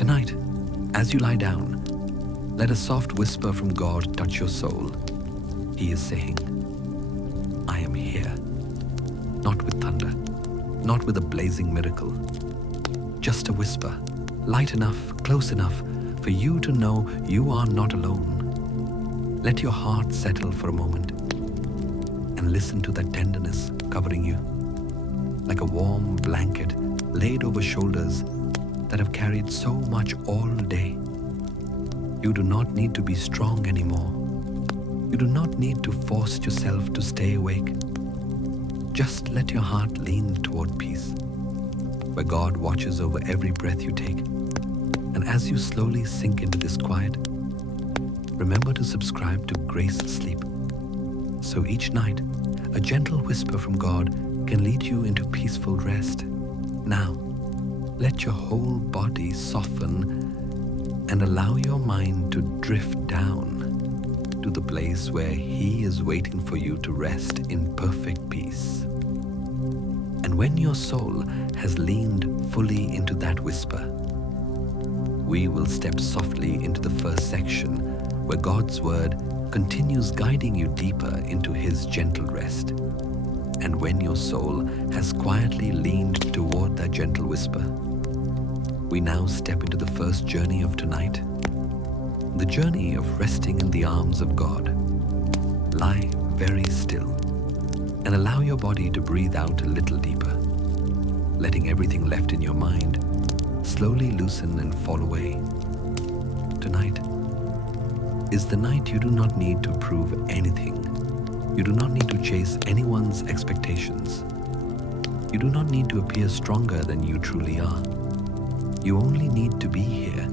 Tonight, as you lie down, let a soft whisper from God touch your soul. He is saying, I am here. Not with thunder, not with a blazing miracle. Just a whisper, light enough, close enough for you to know you are not alone. Let your heart settle for a moment and listen to that tenderness covering you, like a warm blanket laid over shoulders that have carried so much all day. You do not need to be strong anymore. You do not need to force yourself to stay awake. Just let your heart lean toward peace, where God watches over every breath you take. And as you slowly sink into this quiet, remember to subscribe to Grace Sleep. So each night, a gentle whisper from God can lead you into peaceful rest. Now, let your whole body soften and allow your mind to drift down to the place where He is waiting for you to rest in perfect peace. And when your soul has leaned fully into that whisper, we will step softly into the first section where God's Word continues guiding you deeper into His gentle rest. And when your soul has quietly leaned toward that gentle whisper, we now step into the first journey of tonight, the journey of resting in the arms of God. Lie very still and allow your body to breathe out a little deeper, letting everything left in your mind slowly loosen and fall away. Tonight is the night you do not need to prove anything. You do not need to chase anyone's expectations. You do not need to appear stronger than you truly are. You only need to be here,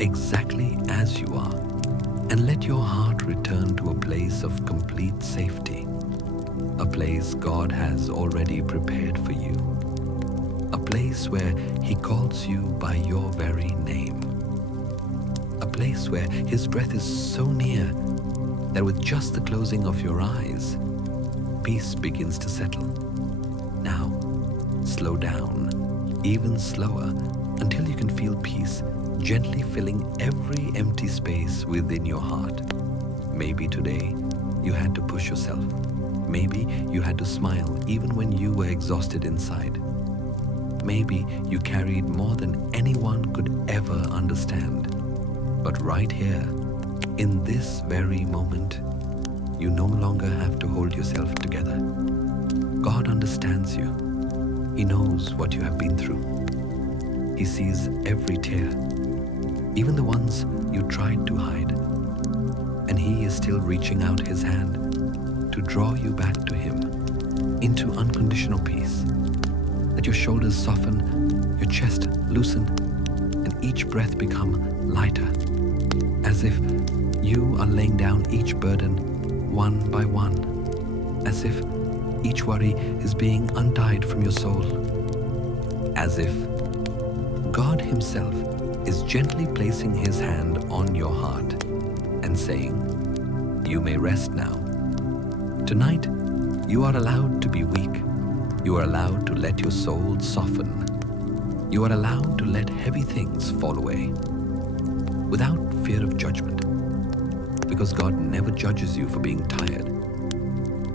exactly as you are, and let your heart return to a place of complete safety, a place God has already prepared for you, a place where He calls you by your very name, a place where His breath is so near that with just the closing of your eyes, peace begins to settle. Now, slow down, even slower, until you can feel peace gently filling every empty space within your heart. Maybe today you had to push yourself. Maybe you had to smile even when you were exhausted inside. Maybe you carried more than anyone could ever understand. But right here, in this very moment, you no longer have to hold yourself together. God understands you. He knows what you have been through. He sees every tear, even the ones you tried to hide. And He is still reaching out His hand to draw you back to Him, into unconditional peace. Let your shoulders soften, your chest loosen, and each breath become lighter, as if you are laying down each burden one by one, as if each worry is being untied from your soul, as if God Himself is gently placing His hand on your heart and saying, you may rest now. Tonight, you are allowed to be weak. You are allowed to let your soul soften. You are allowed to let heavy things fall away without fear of judgment, because God never judges you for being tired.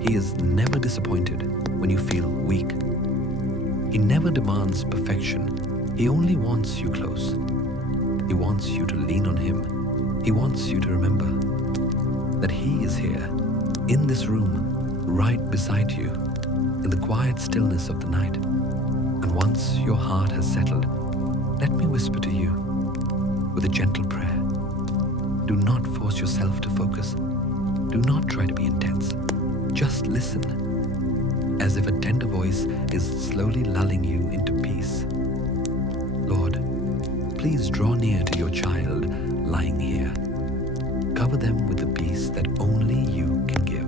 He is never disappointed when you feel weak. He never demands perfection. He only wants you close. He wants you to lean on Him. He wants you to remember that He is here, in this room, right beside you, in the quiet stillness of the night. And once your heart has settled, let me whisper to you with a gentle prayer. Do not force yourself to focus. Do not try to be intense. Just listen, as if a tender voice is slowly lulling you into peace. Lord, please draw near to your child lying here. Cover them with the peace that only you can give.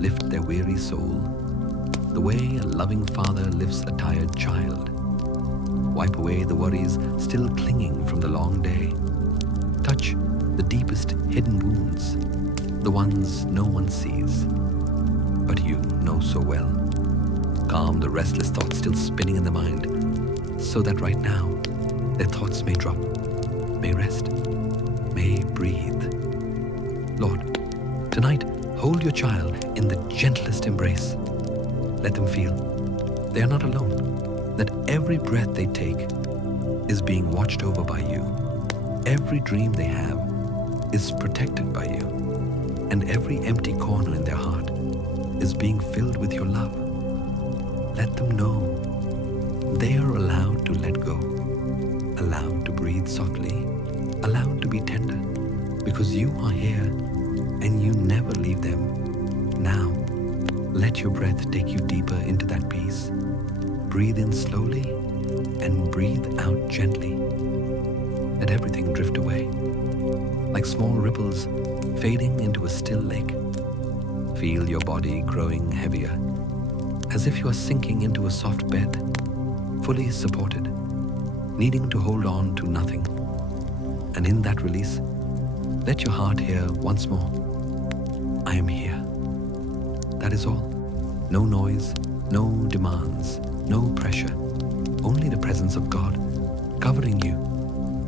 Lift their weary soul the way a loving father lifts a tired child. Wipe away the worries still clinging from the long day. Touch the deepest hidden wounds, the ones no one sees, but you know so well. Calm the restless thoughts still spinning in the mind, so that right now Their thoughts may drop, may rest, may breathe. Lord, tonight, hold your child in the gentlest embrace. Let them feel they are not alone, that every breath they take is being watched over by you. Every dream they have is protected by you, and every empty corner in their heart is being filled with your love. Let them know they are allowed to let go, allowed to breathe softly, allowed to be tender, because you are here and you never leave them. Now, let your breath take you deeper into that peace. Breathe in slowly and breathe out gently. Let everything drift away, like small ripples fading into a still lake. Feel your body growing heavier, as if you are sinking into a soft bed, fully supported, needing to hold on to nothing. And in that release, let your heart hear once more, I am here. That is all. No noise, no demands, no pressure. Only the presence of God covering you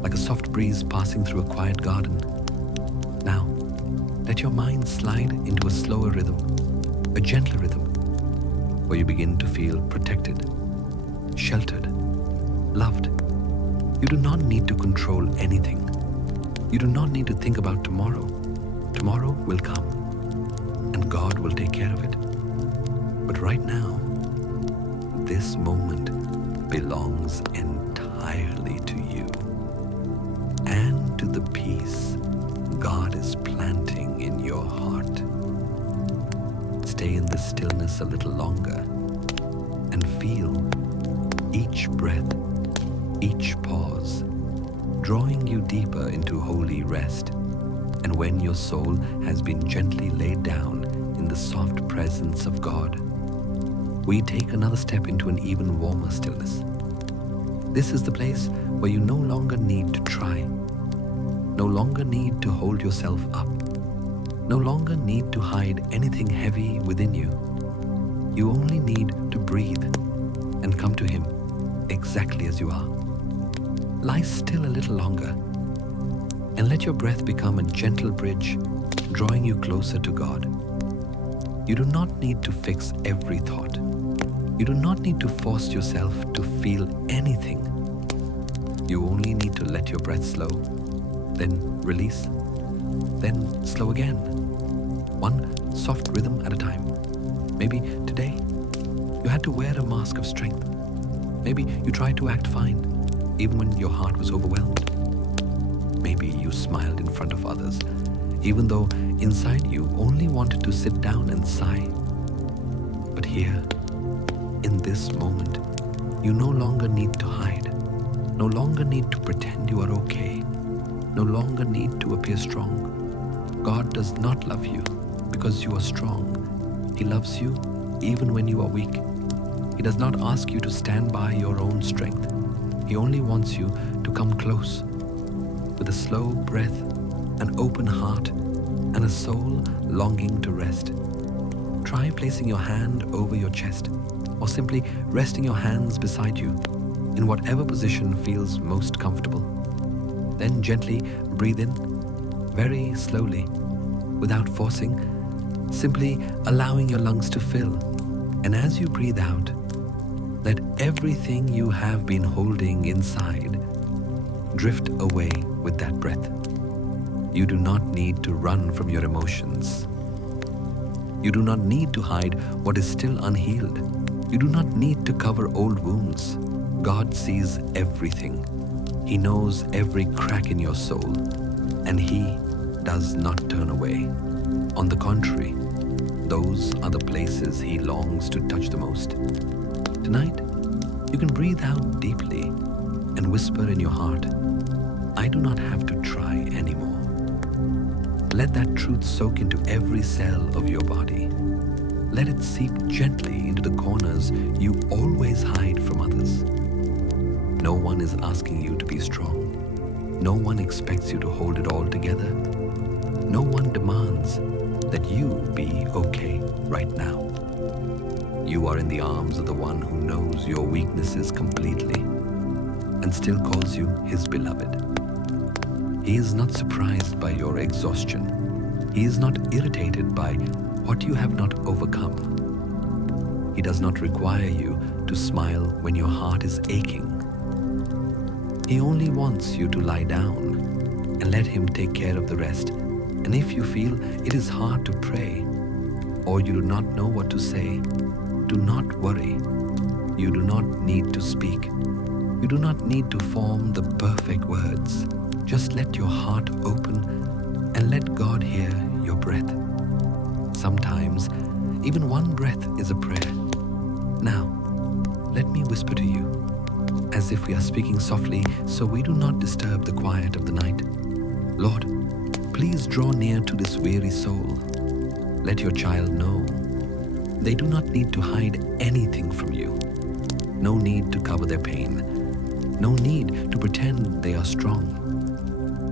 like a soft breeze passing through a quiet garden. Now, let your mind slide into a slower rhythm, a gentler rhythm, where you begin to feel protected, sheltered, loved. You do not need to control anything. You do not need to think about tomorrow. Tomorrow will come, and God will take care of it. But right now, this moment belongs entirely to you and to the peace God is planting in your heart. Stay in the stillness a little longer and feel each breath, each pause, drawing you deeper into holy rest. And when your soul has been gently laid down in the soft presence of God, we take another step into an even warmer stillness. This is the place where you no longer need to try, no longer need to hold yourself up, no longer need to hide anything heavy within you. You only need to breathe and come to Him exactly as you are. Lie still a little longer and let your breath become a gentle bridge, drawing you closer to God. You do not need to fix every thought. You do not need to force yourself to feel anything. You only need to let your breath slow, then release, then slow again. One soft rhythm at a time. Maybe today you had to wear a mask of strength. Maybe you tried to act fine, even when your heart was overwhelmed. Maybe you smiled in front of others, even though inside you only wanted to sit down and sigh. But here, in this moment, you no longer need to hide, no longer need to pretend you are okay, no longer need to appear strong. God does not love you because you are strong. He loves you even when you are weak. He does not ask you to stand by your own strength. He only wants you to come close with a slow breath, an open heart, and a soul longing to rest. Try placing your hand over your chest, or simply resting your hands beside you in whatever position feels most comfortable. Then gently breathe in, very slowly, without forcing, simply allowing your lungs to fill. And as you breathe out, let everything you have been holding inside drift away with that breath. You do not need to run from your emotions. You do not need to hide what is still unhealed. You do not need to cover old wounds. God sees everything. He knows every crack in your soul, and He does not turn away. On the contrary, those are the places He longs to touch the most. Tonight, you can breathe out deeply and whisper in your heart, I do not have to try anymore. Let that truth soak into every cell of your body. Let it seep gently into the corners you always hide from others. No one is asking you to be strong. No one expects you to hold it all together. No one demands that you be okay right now. You are in the arms of the one who knows your weaknesses completely. And and still calls you his beloved. He is not surprised by your exhaustion. He is not irritated by what you have not overcome. He does not require you to smile when your heart is aching. He only wants you to lie down and let him take care of the rest. And if you feel it is hard to pray, or you do not know what to say, do not worry. You do not need to speak. You do not need to form the perfect words. Just let your heart open and let God hear your breath. Sometimes, even one breath is a prayer. Now, let me whisper to you, as if we are speaking softly so we do not disturb the quiet of the night. Lord, please draw near to this weary soul. Let your child know they do not need to hide anything from you. No need to cover their pain. No need to pretend they are strong.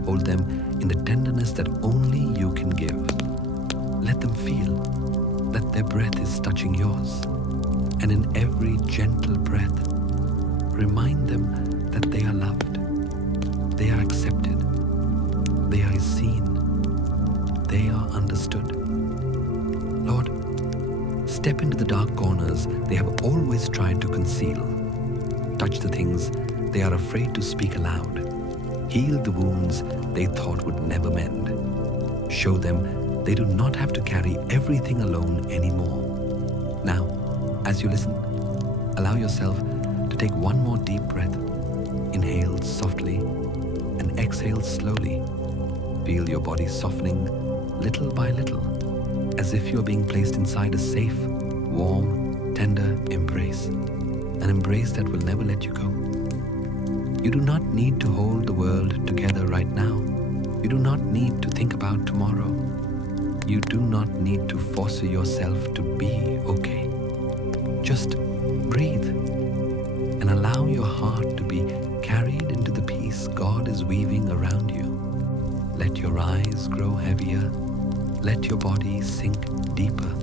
Hold them in the tenderness that only you can give. Let them feel that their breath is touching yours. And in every gentle breath, remind them that they are loved. They are accepted. They are seen. They are understood. Lord, step into the dark corners they have always tried to conceal. Touch the things they are afraid to speak aloud. Heal the wounds they thought would never mend. Show them they do not have to carry everything alone anymore. Now, as you listen, allow yourself to take one more deep breath. Inhale softly and exhale slowly. Feel your body softening little by little, as if you are being placed inside a safe, warm, tender embrace. An embrace that will never let you go. You do not need to hold the world together right now. You do not need to think about tomorrow. You do not need to force yourself to be okay. Just breathe and allow your heart to be carried into the peace God is weaving around you. Let your eyes grow heavier. Let your body sink deeper.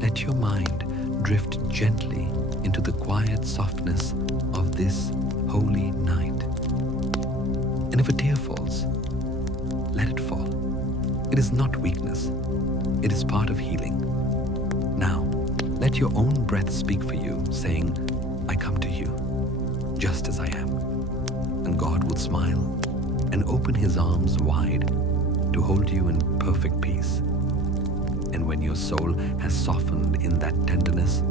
Let your mind drift gently into the quiet softness of this holy night. And if a tear falls, let it fall. It is not weakness. It is part of healing. Now, let your own breath speak for you, saying, I come to you, just as I am. And God will smile and open his arms wide to hold you in perfect peace. And when your soul has softened in that tenderness,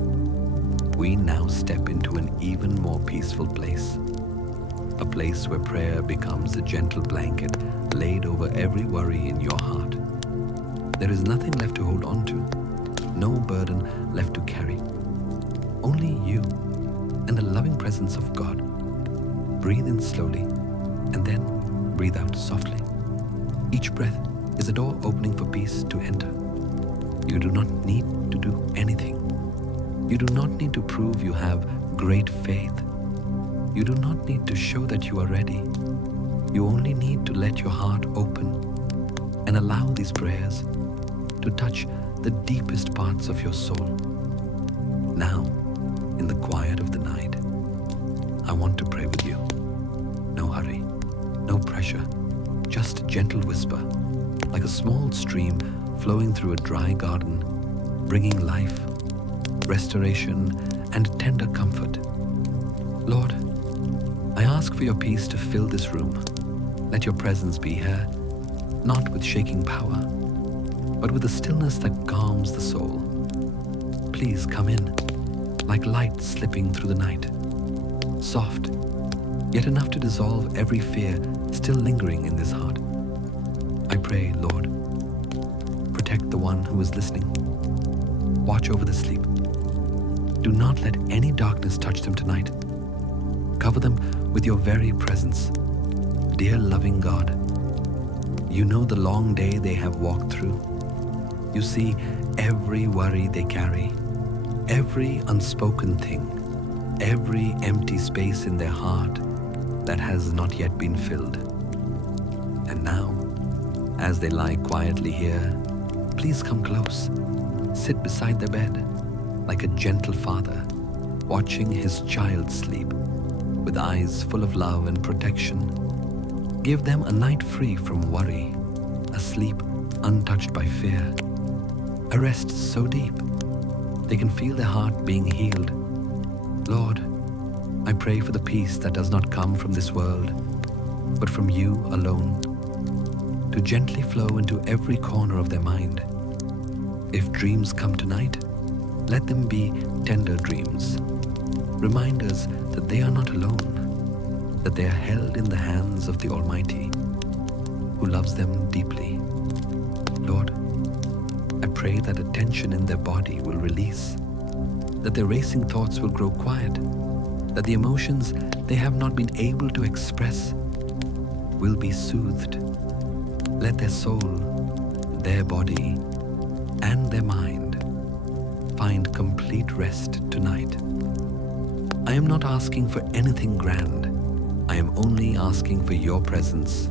we now step into an even more peaceful place. A place where prayer becomes a gentle blanket laid over every worry in your heart. There is nothing left to hold on to, no burden left to carry. Only you and the loving presence of God. Breathe in slowly and then breathe out softly. Each breath is a door opening for peace to enter. You do not need to do anything. You do not need to prove you have great faith. You do not need to show that you are ready. You only need to let your heart open and allow these prayers to touch the deepest parts of your soul. Now, in the quiet of the night, I want to pray with you. No hurry, no pressure, just a gentle whisper, like a small stream flowing through a dry garden, bringing life, restoration, and tender comfort. Lord, I ask for your peace to fill this room. Let your presence be here, not with shaking power, but with a stillness that calms the soul. Please come in, like light slipping through the night, soft, yet enough to dissolve every fear still lingering in this heart. I pray, Lord, protect the one who is listening. Watch over the sleep. Do not let any darkness touch them tonight. Cover them with your very presence. Dear loving God, you know the long day they have walked through. You see every worry they carry, every unspoken thing, every empty space in their heart that has not yet been filled. And now, as they lie quietly here, please come close. Sit beside their bed like a gentle father, watching his child sleep. with eyes full of love and protection. Give them a night free from worry, a sleep untouched by fear, a rest so deep they can feel their heart being healed. Lord, I pray for the peace that does not come from this world, but from you alone, to gently flow into every corner of their mind. If dreams come tonight, let them be tender dreams, reminders that they are not alone, that they are held in the hands of the Almighty, who loves them deeply. Lord, I pray that a tension in their body will release, that their racing thoughts will grow quiet, that the emotions they have not been able to express will be soothed. Let their soul, their body, and their mind find complete rest tonight. I am not asking for anything grand. I am only asking for your presence,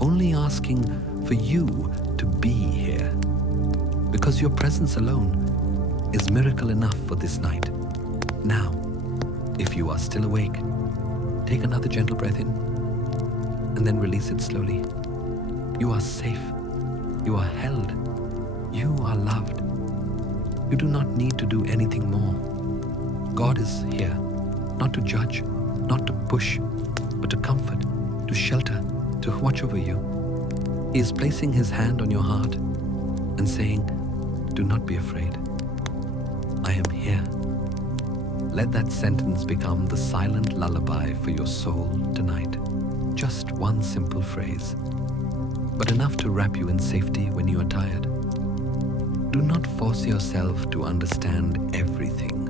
only asking for you to be here, because your presence alone is miracle enough for this night. Now, if you are still awake, take another gentle breath in and then release it slowly. You are safe. You are held. You are loved. You do not need to do anything more. God is here, not to judge, not to push, but to comfort, to shelter, to watch over you. He is placing his hand on your heart and saying, do not be afraid. I am here. Let that sentence become the silent lullaby for your soul tonight. Just one simple phrase, but enough to wrap you in safety when you are tired. Do not force yourself to understand everything.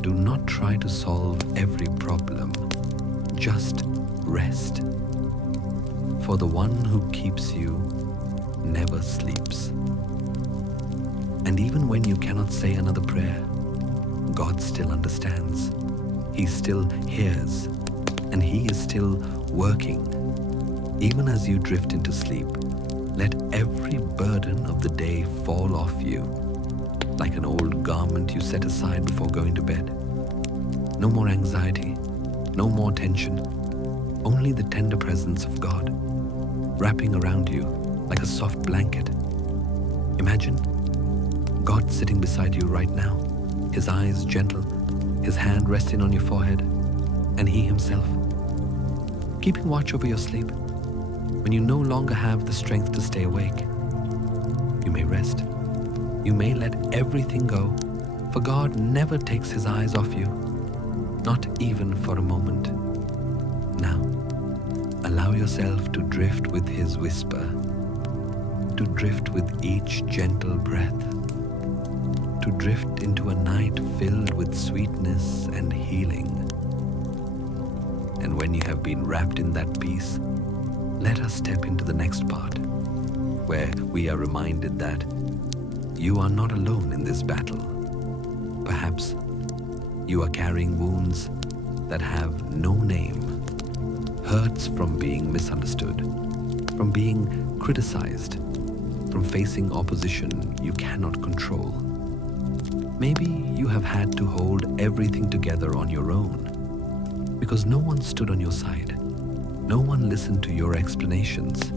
Do not try to solve every problem. Just rest. For the one who keeps you never sleeps. And even when you cannot say another prayer, God still understands. He still hears, and He is still working. Even as you drift into sleep, let every burden of the day fall off you, like an old garment you set aside before going to bed. No more anxiety, no more tension, only the tender presence of God, wrapping around you like a soft blanket. Imagine God sitting beside you right now, His eyes gentle, His hand resting on your forehead, and He Himself keeping watch over your sleep. When you no longer have the strength to stay awake, you may rest. You may let everything go, for God never takes His eyes off you, not even for a moment. Now, allow yourself to drift with His whisper, to drift with each gentle breath, to drift into a night filled with sweetness and healing. And when you have been wrapped in that peace, let us step into the next part, where we are reminded that you are not alone in this battle. Perhaps you are carrying wounds that have no name, hurts from being misunderstood, from being criticized, from facing opposition you cannot control. Maybe you have had to hold everything together on your own, because no one stood on your side. No one listened to your explanations.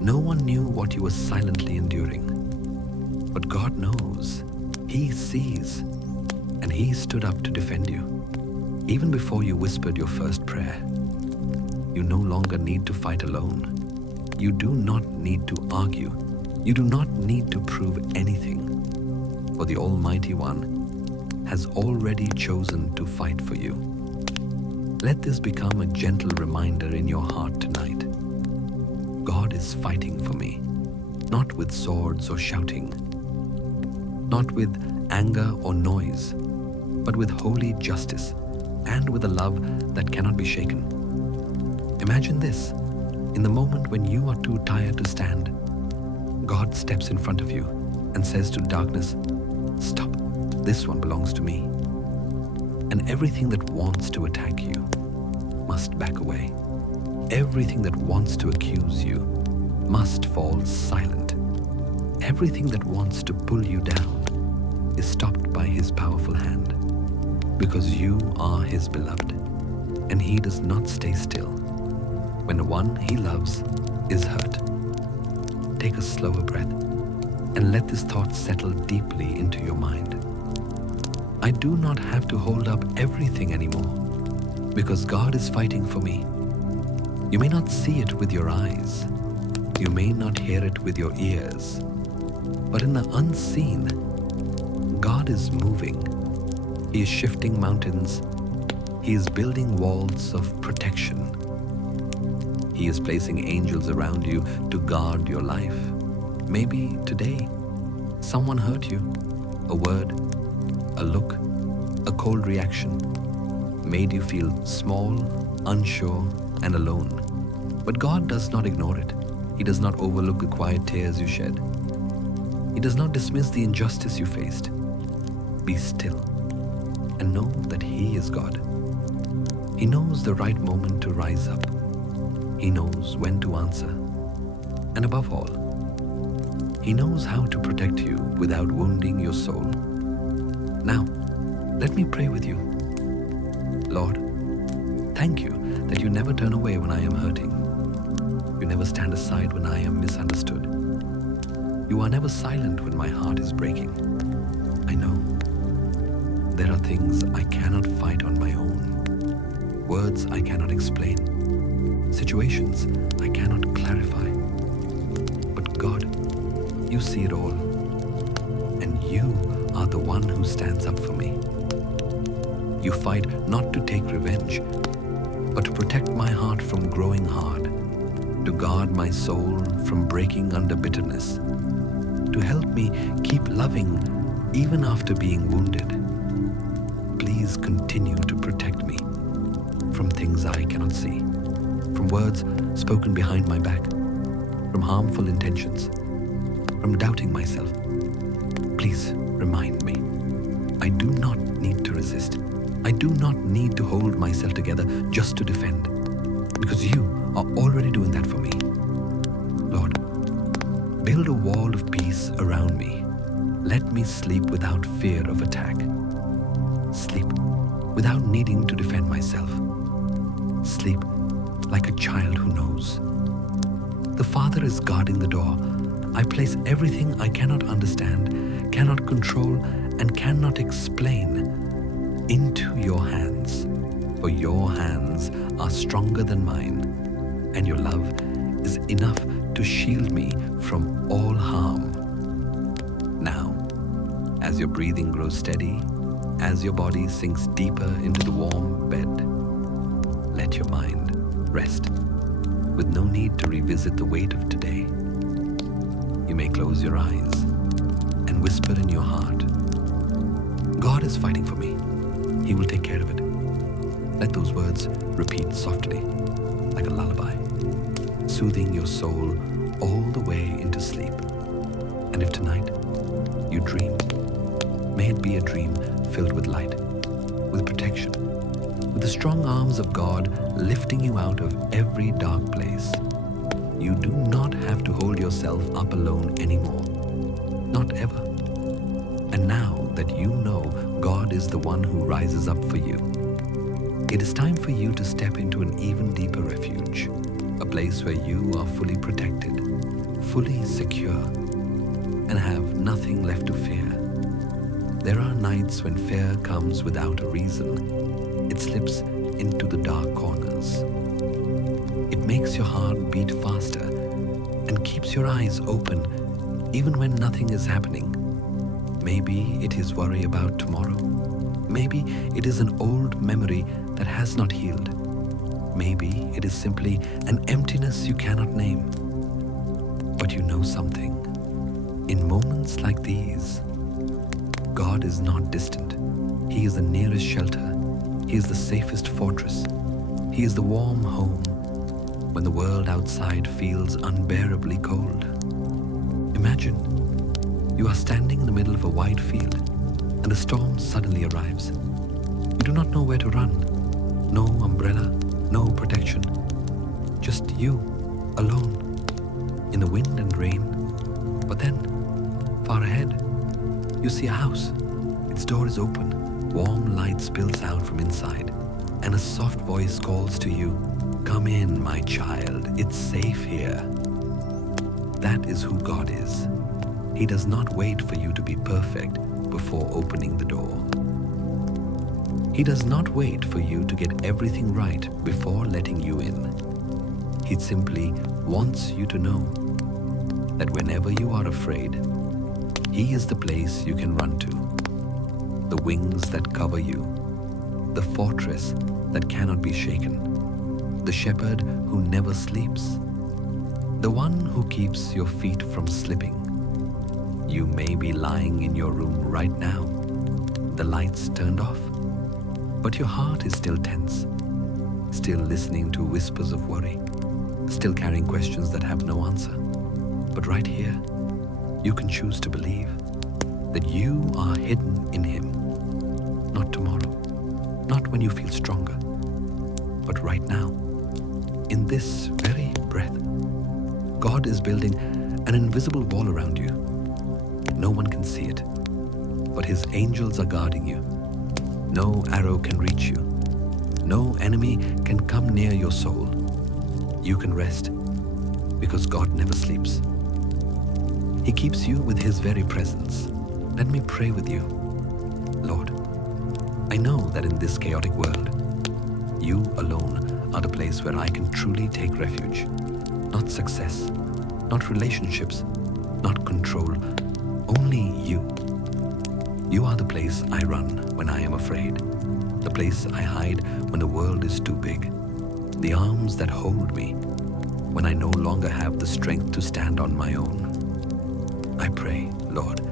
No one knew what you were silently enduring. But God knows. He sees. And He stood up to defend you. Even before you whispered your first prayer, you no longer need to fight alone. You do not need to argue. You do not need to prove anything. For the Almighty One has already chosen to fight for you. Let this become a gentle reminder in your heart tonight. God is fighting for me, not with swords or shouting, not with anger or noise, but with holy justice and with a love that cannot be shaken. Imagine this. In the moment when you are too tired to stand, God steps in front of you and says to darkness, "Stop, this one belongs to me." And everything that wants to attack you must back away. Everything that wants to accuse you must fall silent. Everything that wants to pull you down is stopped by His powerful hand, because you are His beloved. and he does not stay still when the one he loves is hurt. Take a slower breath and let this thought settle deeply into your mind. I do not have to hold up everything anymore because God is fighting for me. You may not see it with your eyes. You may not hear it with your ears. But in the unseen, God is moving. He is shifting mountains. He is building walls of protection. He is placing angels around you to guard your life. Maybe today, someone hurt you. A word, a look, a cold reaction made you feel small, unsure, and alone. But God does not ignore it. He does not overlook the quiet tears you shed. He does not dismiss the injustice you faced. Be still and know that He is God. He knows the right moment to rise up. He knows when to answer. And above all, He knows how to protect you without wounding your soul. Now, let me pray with you. Lord, thank you that you never turn away when I am hurting. You never stand aside when I am misunderstood. You are never silent when my heart is breaking. I know there are things I cannot fight on my own, words I cannot explain, situations I cannot clarify. But God, you see it all, and you are the one who stands up for me. You fight not to take revenge, but to protect my heart from growing hard, to guard my soul from breaking under bitterness, to help me keep loving even after being wounded. Please continue to protect me from things I cannot see, from words spoken behind my back, from harmful intentions, from doubting myself. Please remind me, I do not need to resist. I do not need to hold myself together just to defend, because you are already doing that for me. Lord, build a wall of peace around me. Let me sleep without fear of attack. Sleep without needing to defend myself. Sleep like a child who knows. The Father is guarding the door. I place everything I cannot understand, cannot control, and cannot explain into your hands. For your hands are stronger than mine, and your love is enough to shield me from all harm. Now, as your breathing grows steady, as your body sinks deeper into the warm bed, let your mind rest with no need to revisit the weight of today. You may close your eyes and whisper in your heart, God is fighting for me. He will take care of it. Let those words repeat softly, like a lullaby, soothing your soul all the way into sleep. And if tonight you dream, may it be a dream filled with light, with protection, with the strong arms of God lifting you out of every dark place. You do not have to hold yourself up alone anymore. Not ever. And now that you know God is the one who rises up for you, it is time for you to step into an even deeper refuge, a place where you are fully protected, fully secure, and have nothing left to fear. There are nights when fear comes without a reason. It slips into the dark corners. It makes your heart beat faster and keeps your eyes open even when nothing is happening. Maybe it is worry about tomorrow. Maybe it is an old memory that has not healed. Maybe it is simply an emptiness you cannot name. But you know something. In moments like these, God is not distant. He is the nearest shelter. He is the safest fortress. He is the warm home when the world outside feels unbearably cold. Imagine you are standing in the middle of a wide field and a storm suddenly arrives. You do not know where to run. No umbrella, no protection. Just you, alone, in the wind and rain. But then, far ahead, you see a house. Its door is open. Warm light spills out from inside. and a soft voice calls to you, "Come in, my child, it's safe here." That is who God is. He does not wait for you to be perfect before opening the door. He does not wait for you to get everything right before letting you in. He simply wants you to know that whenever you are afraid, He is the place you can run to, the wings that cover you, the fortress that cannot be shaken, the shepherd who never sleeps, the one who keeps your feet from slipping. You may be lying in your room right now, the lights turned off, but your heart is still tense, still listening to whispers of worry, still carrying questions that have no answer. But right here, you can choose to believe that you are hidden in Him. Not tomorrow, not when you feel stronger, but right now, in this very breath. God is building an invisible wall around you. No one can see it, but His angels are guarding you. No arrow can reach you. No enemy can come near your soul. You can rest because God never sleeps. He keeps you with His very presence. Let me pray with you. Lord, I know that in this chaotic world, You alone are the place where I can truly take refuge. Not success, not relationships, not control, only You. You are the place I run when I am afraid, the place I hide when the world is too big, the arms that hold me when I no longer have the strength to stand on my own. I pray, Lord,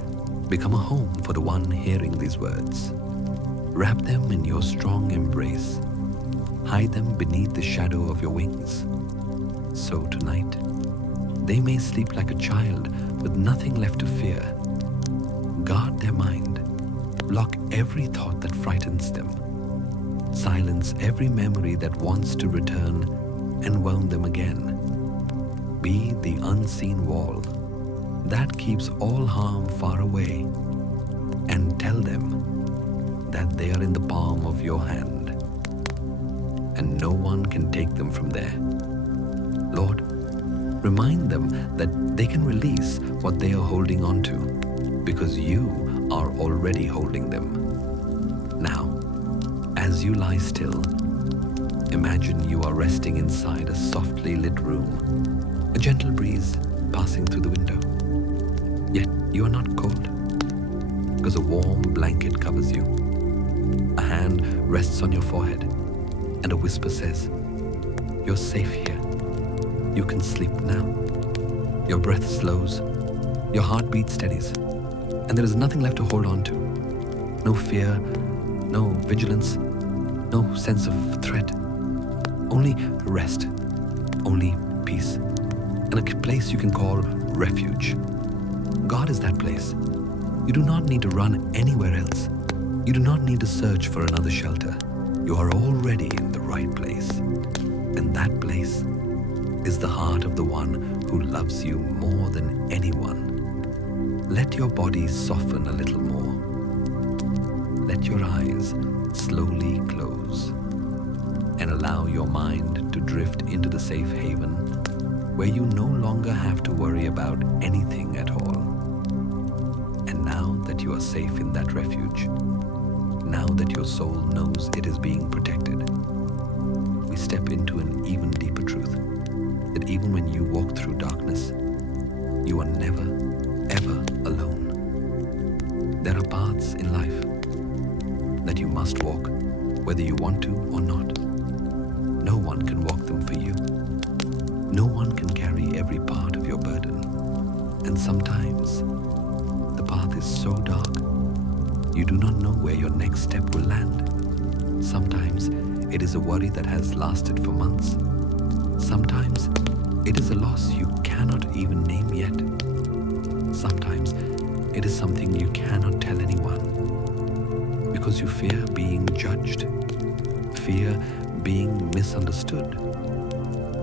become a home for the one hearing these words. Wrap them in Your strong embrace. Hide them beneath the shadow of Your wings. So tonight, they may sleep like a child with nothing left to fear. Guard their mind. Block every thought that frightens them. Silence every memory that wants to return and wound them again. Be the unseen wall that keeps all harm far away, and tell them that they are in the palm of Your hand, and no one can take them from there. Lord, remind them that they can release what they are holding on to, because You are already holding them. Now, as you lie still, imagine you are resting inside a softly lit room, a gentle breeze passing through the window. Yet you are not cold, because a warm blanket covers you. A hand rests on your forehead, and a whisper says, "You're safe here. You can sleep now." Your breath slows, your heartbeat steadies, and there is nothing left to hold on to. No fear, no vigilance, no sense of threat. Only rest, only peace, and a place you can call refuge. God is that place. You do not need to run anywhere else. You do not need to search for another shelter. You are already in the right place. And that place is the heart of the one who loves you more than anyone. Let your body soften a little more. Let your eyes slowly close and allow your mind to drift into the safe haven where you no longer have to worry about anything at all. And now that you are safe in that refuge, now that your soul knows it is being protected, we step into an even deeper truth, that even when you walk through darkness, you are never, ever alone. There are paths in life that you must walk, whether you want to or not. No one can walk them for you. No one can carry every part of your burden. And sometimes the path is so dark, you do not know where your next step will land. Sometimes it is a worry that has lasted for months. Sometimes it is a loss you cannot even name yet. Sometimes it is something you cannot tell anyone because you fear being judged, fear being misunderstood,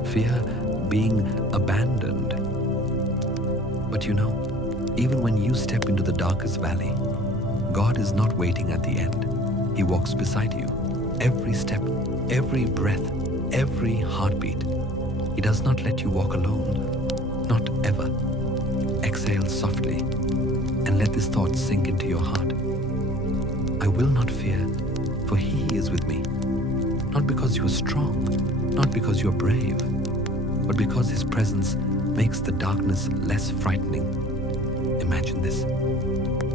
fear being abandoned. But you know, even when you step into the darkest valley, God is not waiting at the end. He walks beside you. every step, every breath, every heartbeat. He does not let you walk alone, not ever. Exhale softly and let this thought sink into your heart. I will not fear, for He is with me. Not because you are strong, not because you are brave, but because His presence makes the darkness less frightening. Imagine this.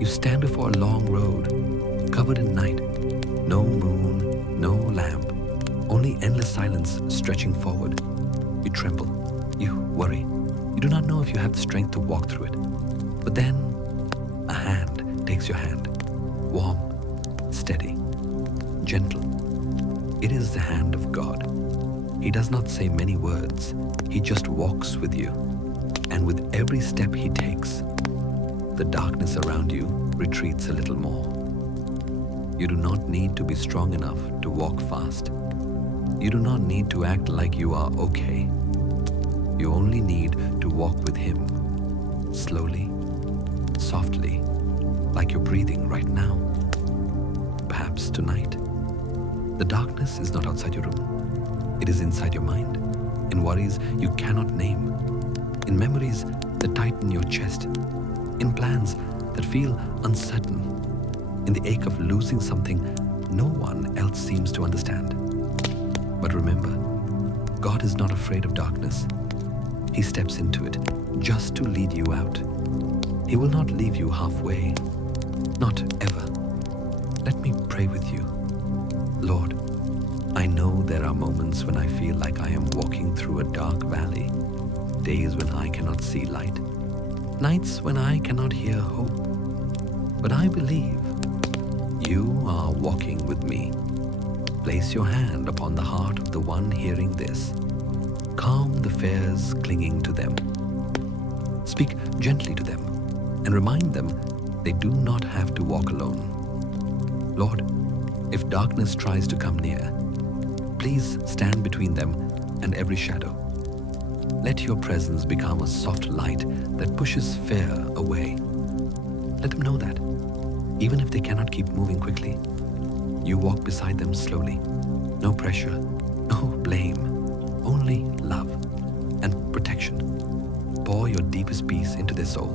You stand before a long road, covered in night. No moon, no lamp, only endless silence stretching forward. You tremble, you worry. You do not know if you have the strength to walk through it. But then, a hand takes your hand, warm, steady, gentle. It is the hand of God. He does not say many words. He just walks with you. And with every step He takes, the darkness around you retreats a little more. You do not need to be strong enough to walk fast. You do not need to act like you are okay. You only need to walk with Him, slowly, softly, like you're breathing right now. Perhaps tonight. The darkness is not outside your room. It is inside your mind, in worries you cannot name, in memories that tighten your chest, in plans that feel uncertain, in the ache of losing something no one else seems to understand. But remember, God is not afraid of darkness. He steps into it just to lead you out. He will not leave you halfway, not ever. Let me pray with you. Lord, I know there are moments when I feel like I am walking through a dark valley, days when I cannot see light, nights when I cannot hear hope. But I believe you are walking with me. Place your hand upon the heart of the one hearing this. Calm the fears clinging to them. Speak gently to them and remind them they do not have to walk alone. Lord, if darkness tries to come near, please stand between them and every shadow. Let your presence become a soft light that pushes fear away. Let them know that, even if they cannot keep moving quickly, you walk beside them slowly. No pressure, no blame, only love and protection. Pour your deepest peace into their soul.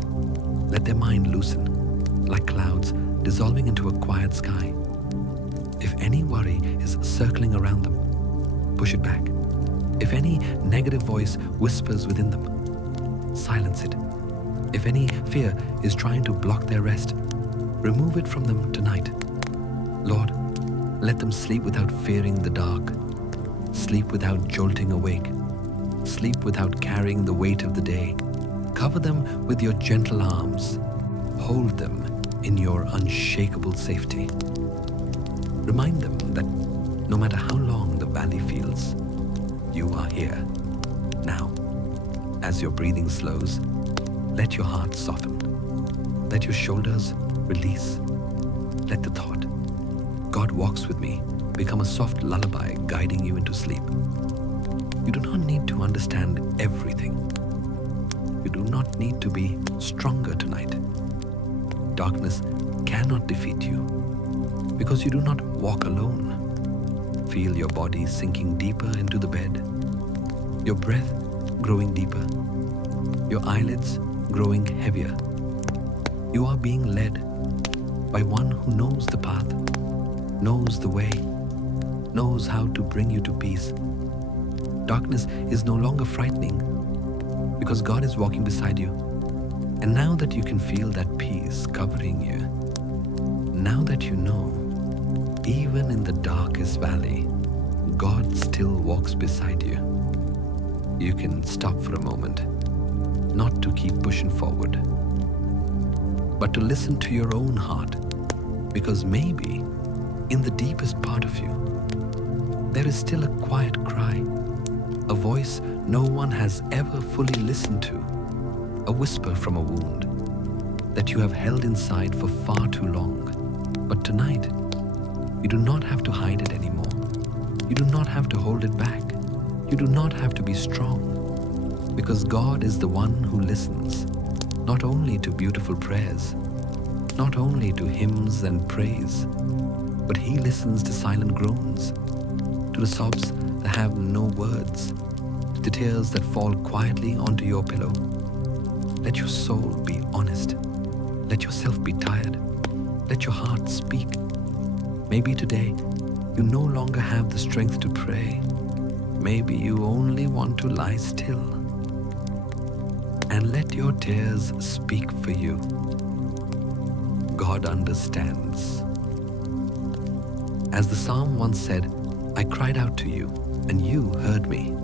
Let their mind loosen, like clouds dissolving into a quiet sky. If any worry is circling around them, push it back. If any negative voice whispers within them, silence it. If any fear is trying to block their rest, remove it from them tonight. Lord, let them sleep without fearing the dark, sleep without jolting awake, sleep without carrying the weight of the day. Cover them with your gentle arms. Hold them in your unshakable safety. Remind them that no matter how long the valley feels, you are here, now. As your breathing slows, let your heart soften. Let your shoulders release. Let the thought, God walks with me, become a soft lullaby guiding you into sleep. You do not need to understand everything. You do not need to be stronger tonight. Darkness cannot defeat you because you do not walk alone. Feel your body sinking deeper into the bed, your breath growing deeper, your eyelids growing heavier. You are being led by one who knows the path, knows the way, knows how to bring you to peace. Darkness is no longer frightening because God is walking beside you. And now that you can feel that peace covering you, now that you know, even in the darkest valley, God still walks beside you, you can stop for a moment, not to keep pushing forward, but to listen to your own heart, because maybe in the deepest part of you, there is still a quiet cry, a voice no one has ever fully listened to, a whisper from a wound that you have held inside for far too long. But tonight, you do not have to hide it anymore. You do not have to hold it back. You do not have to be strong, because God is the one who listens, not only to beautiful prayers, not only to hymns and praise, but He listens to silent groans. to the sobs that have no words, to the tears that fall quietly onto your pillow. Let your soul be honest. Let yourself be tired. Let your heart speak. Maybe today you no longer have the strength to pray. Maybe you only want to lie still. And let your tears speak for you. God understands. As the psalm once said, I cried out to you, and you heard me.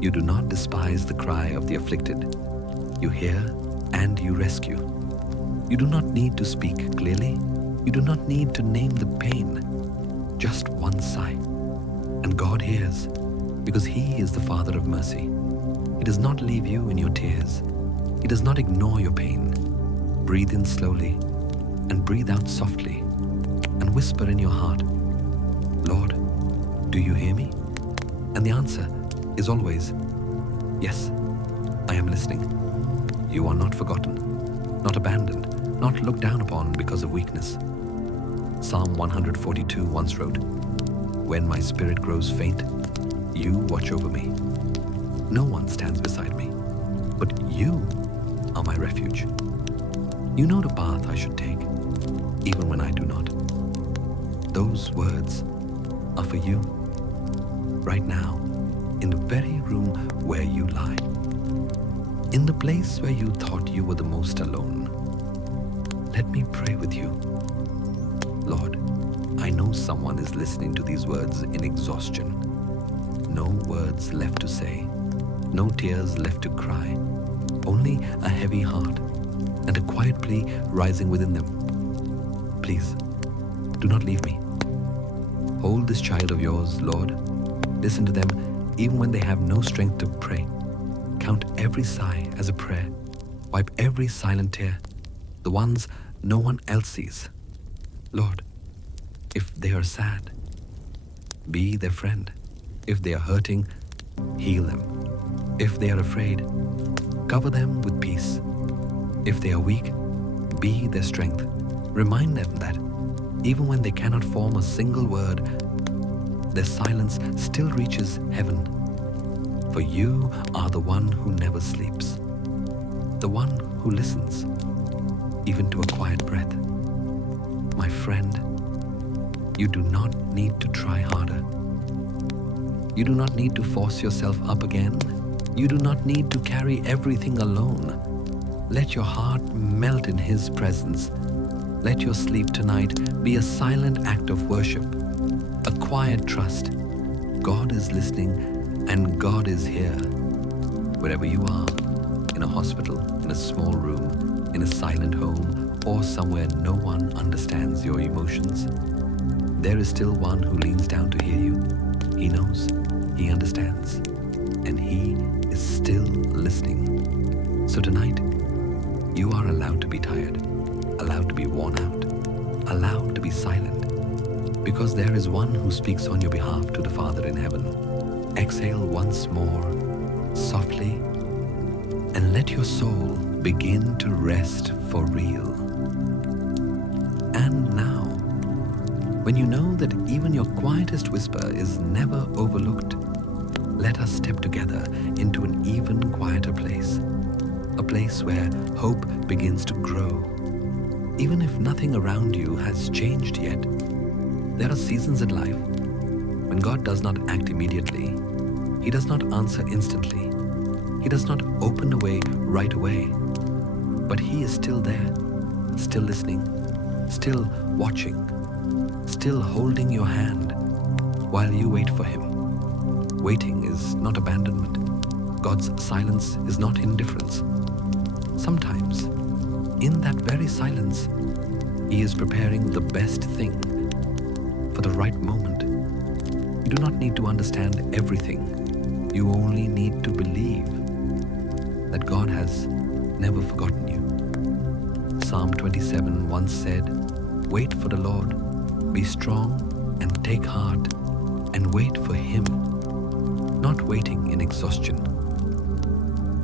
You do not despise the cry of the afflicted. You hear and you rescue. You do not need to speak clearly. You do not need to name the pain. Just one sigh. And God hears, because He is the Father of mercy. He does not leave you in your tears. He does not ignore your pain. Breathe in slowly and breathe out softly and whisper in your heart, Lord, do you hear me? And the answer is always, yes, I am listening. You are not forgotten, not abandoned, not looked down upon because of weakness. Psalm 142 once wrote, when my spirit grows faint, you watch over me. No one stands beside me, but you are my refuge. You know the path I should take, even when I do not. Those words are for you, right now, in the very room where you lie. In the place where you thought you were the most alone. Let me pray with you. Lord, I know someone is listening to these words in exhaustion. No words left to say, no tears left to cry, only a heavy heart and a quiet plea rising within them. Please, do not leave me. Hold this child of yours, Lord. Listen to them even when they have no strength to pray. Count every sigh as a prayer. Wipe every silent tear, the ones no one else sees. Lord, if they are sad, be their friend. If they are hurting, heal them. If they are afraid, cover them with peace. If they are weak, be their strength. Remind them that even when they cannot form a single word, their silence still reaches heaven. For you are the one who never sleeps, the one who listens, even to a quiet breath. My friend, you do not need to try harder. You do not need to force yourself up again. You do not need to carry everything alone. Let your heart melt in His presence. Let your sleep tonight be a silent act of worship, a quiet trust. God is listening and God is here. Wherever you are, in a hospital, in a small room, in a silent home, or somewhere no one understands your emotions, there is still one who leans down to hear you. He knows, He understands, and He is still listening. So tonight, you are allowed to be tired, allowed to be worn out, allowed to be silent, because there is one who speaks on your behalf to the Father in heaven. Exhale once more, softly, and let your soul begin to rest for real. And now, when you know that even your quietest whisper is never overlooked, let us step together into an even quieter place, a place where hope begins to grow. Even if nothing around you has changed yet, there are seasons in life when God does not act immediately. He does not answer instantly. He does not open the way right away. But He is still there, still listening, still watching, still holding your hand while you wait for Him. Waiting is not abandonment. God's silence is not indifference. Sometimes, in that very silence, He is preparing the best thing for the right moment. You do not need to understand everything. You only need to believe that God has never forgotten you. Psalm 27 once said, wait for the Lord, be strong and take heart, and wait for Him. Not waiting in exhaustion,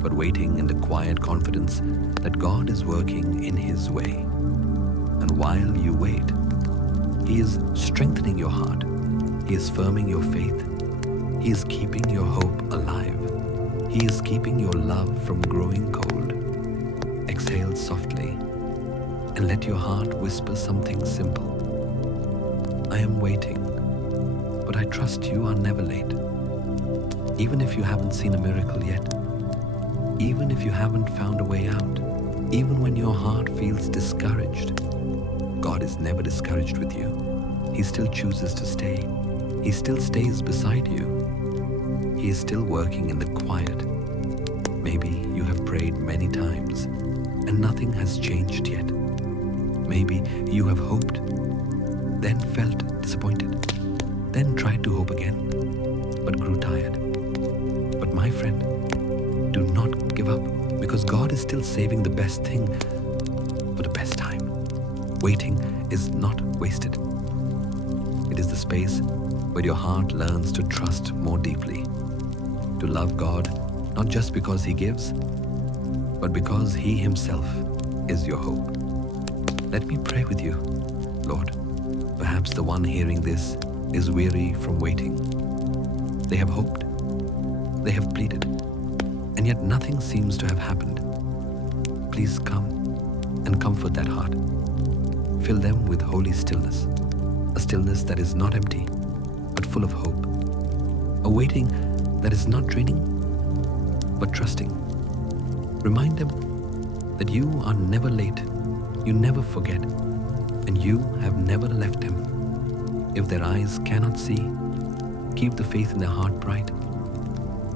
but waiting in the quiet confidence that God is working in His way. And while you wait, He is strengthening your heart, He is firming your faith. He is keeping your hope alive. He is keeping your love from growing cold. Exhale softly and let your heart whisper something simple. I am waiting, but I trust you are never late. Even if you haven't seen a miracle yet, even if you haven't found a way out, even when your heart feels discouraged, God is never discouraged with you. He still chooses to stay. He still stays beside you. He is still working in the quiet. Maybe you have prayed many times and nothing has changed yet. Maybe you have hoped, then felt disappointed, then tried to hope again, but grew tired. But my friend, do not give up, because God is still saving the best thing for the best time. Waiting is not wasted. It is the space where your heart learns to trust more deeply, to love God not just because He gives, but because He Himself is your hope. Let me pray with you. Lord, perhaps the one hearing this is weary from waiting. They have hoped, they have pleaded, and yet nothing seems to have happened. Please come and comfort that heart. Fill them with holy stillness, a stillness that is not empty, but full of hope. A waiting that is not draining, but trusting. Remind them that you are never late, you never forget, and you have never left them. If their eyes cannot see, keep the faith in their heart bright.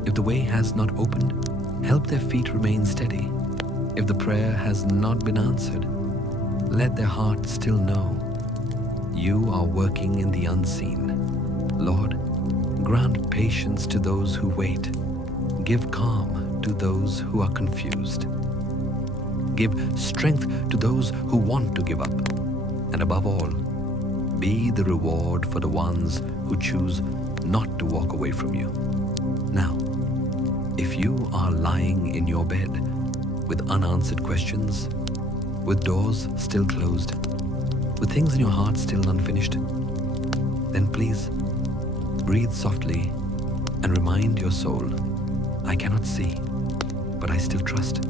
If the way has not opened, help their feet remain steady. If the prayer has not been answered, let their heart still know you are working in the unseen. Lord, grant patience to those who wait. Give calm to those who are confused. Give strength to those who want to give up. And above all, be the reward for the ones who choose not to walk away from you. Now, if you are lying in your bed with unanswered questions, with doors still closed, with things in your heart still unfinished, then please breathe softly and remind your soul, I cannot see, but I still trust.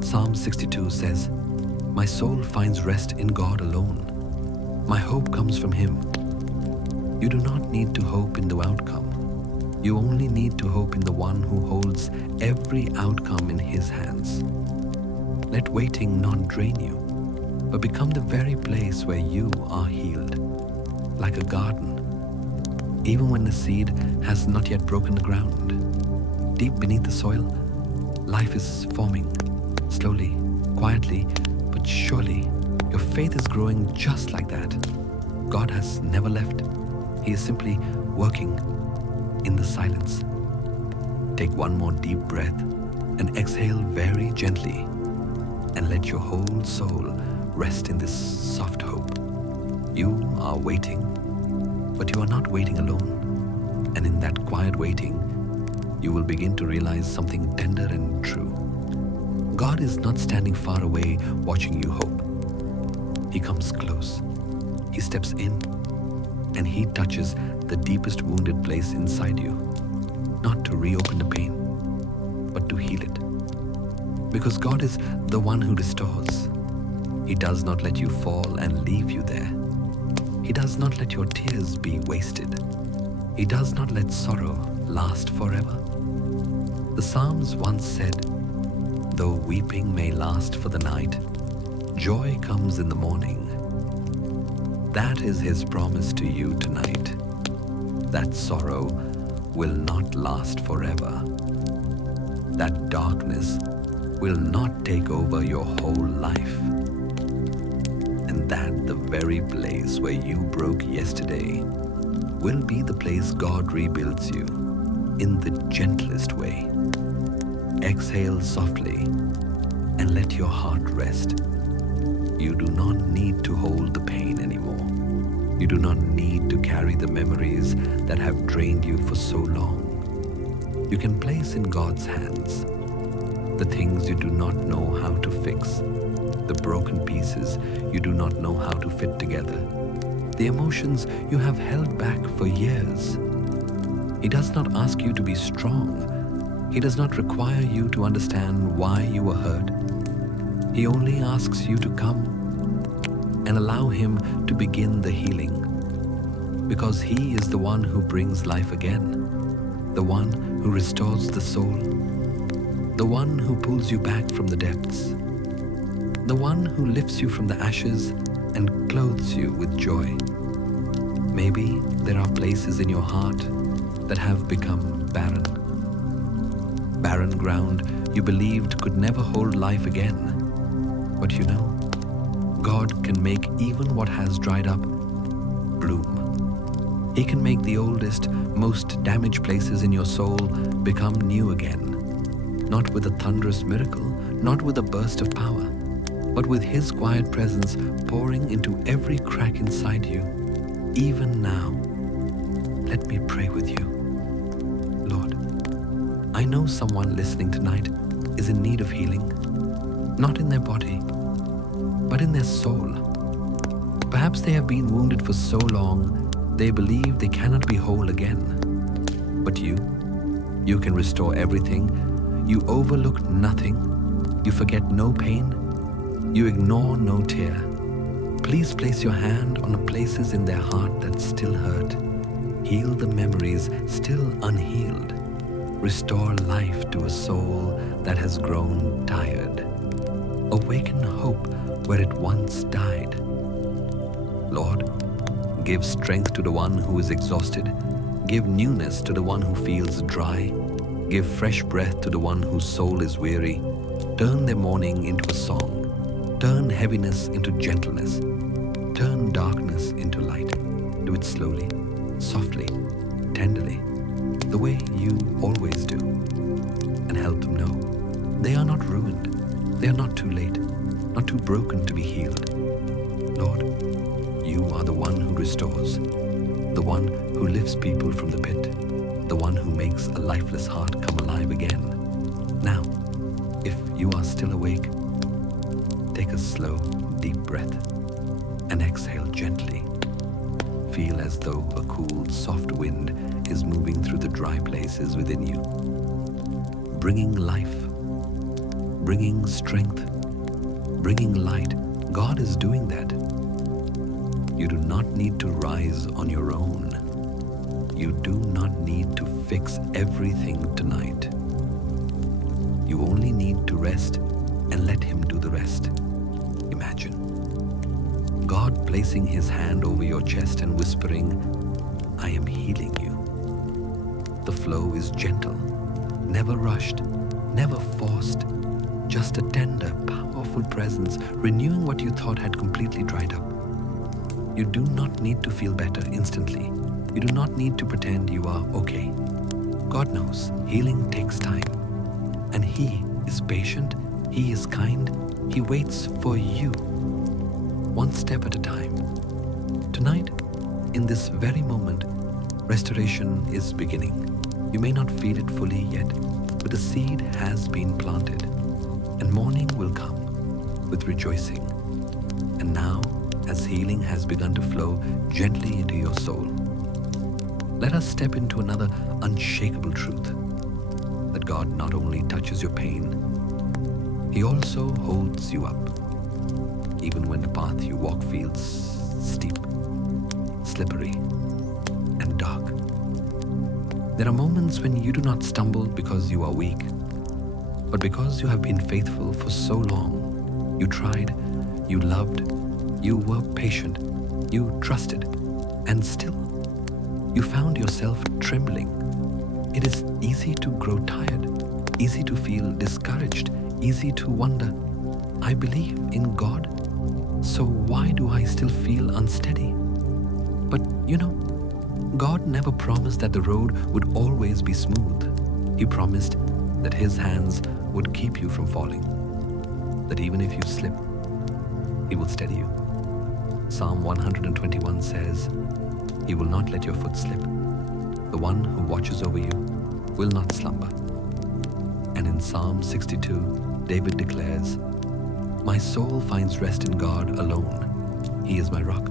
Psalm 62 says, my soul finds rest in God alone. My hope comes from Him. You do not need to hope in the outcome. You only need to hope in the one who holds every outcome in His hands. Let waiting not drain you, but become the very place where you are healed. Like a garden, even when the seed has not yet broken the ground, deep beneath the soil, life is forming, slowly, quietly, but surely. Your faith is growing just like that. God has never left. He is simply working in the silence. Take one more deep breath and exhale very gently, and let your whole soul rest in this soft hope. You are waiting, but you are not waiting alone. And in that quiet waiting, you will begin to realize something tender and true. God is not standing far away watching you hope. He comes close. He steps in, and He touches the deepest wounded place inside you, not to reopen the pain, but to heal it. Because God is the one who restores. He does not let you fall and leave you there. He does not let your tears be wasted. He does not let sorrow last forever. The Psalms once said, though weeping may last for the night, joy comes in the morning. That is His promise to you tonight. That sorrow will not last forever. That darkness will not take over your whole life. And that the very place where you broke yesterday will be the place God rebuilds you in the gentlest way. Exhale softly and let your heart rest. You do not need to hold the pain anymore. You do not need to carry the memories that have drained you for so long. You can place in God's hands the things you do not know how to fix, the broken pieces you do not know how to fit together. the emotions you have held back for years. He does not ask you to be strong. He does not require you to understand why you were hurt. He only asks you to come and allow Him to begin the healing, because He is the one who brings life again, the one who restores the soul, the one who pulls you back from the depths, the one who lifts you from the ashes and clothes you with joy. Maybe there are places in your heart that have become barren. Barren ground you believed could never hold life again. But you know, God can make even what has dried up bloom. He can make the oldest, most damaged places in your soul become new again. Not with a thunderous miracle, not with a burst of power, but with His quiet presence pouring into every crack inside you. Even now, let me pray with you. Lord, I know someone listening tonight is in need of healing, not in their body, but in their soul. Perhaps they have been wounded for so long, they believe they cannot be whole again. But you can restore everything. You overlook nothing. You forget no pain. You ignore no tear. Please place your hand on the places in their heart that still hurt. Heal the memories still unhealed. Restore life to a soul that has grown tired. Awaken hope where it once died. Lord, give strength to the one who is exhausted. Give newness to the one who feels dry. Give fresh breath to the one whose soul is weary. Turn their mourning into a song. Turn heaviness into gentleness. Turn darkness into light. Do it slowly, softly, tenderly, the way you always do. And help them know they are not ruined. They are not too late, not too broken to be healed. Lord, you are the one who restores, the one who lifts people from the pit, the one who makes a lifeless heart come alive again. Now, if you are still awake, take a slow, deep breath and exhale gently. Feel as though a cool, soft wind is moving through the dry places within you, bringing life, bringing strength, bringing light. God is doing that. You do not need to rise on your own. You do not need to fix everything tonight. You only need to rest and let Him do the rest. Imagine God placing His hand over your chest and whispering, I am healing you. The flow is gentle, never rushed, never forced, just a tender, powerful presence renewing what you thought had completely dried up. You do not need to feel better instantly. You do not need to pretend you are okay. God knows healing takes time, and He is patient, He is kind, He waits for you, one step at a time. Tonight, in this very moment, restoration is beginning. You may not feel it fully yet, but the seed has been planted, and morning will come with rejoicing. And now, as healing has begun to flow gently into your soul, let us step into another unshakable truth, that God not only touches your pain, He also holds you up, even when the path you walk feels steep, slippery, and dark. There are moments when you do not stumble because you are weak, but because you have been faithful for so long. You tried, you loved, you were patient, you trusted, and still you found yourself trembling. It is easy to grow tired, easy to feel discouraged, easy to wonder, I believe in God, so why do I still feel unsteady? But you know, God never promised that the road would always be smooth. He promised that His hands would keep you from falling, that even if you slip, He will steady you. Psalm 121 says, He will not let your foot slip. The one who watches over you will not slumber. And in Psalm 62, David declares, My soul finds rest in God alone. He is my rock,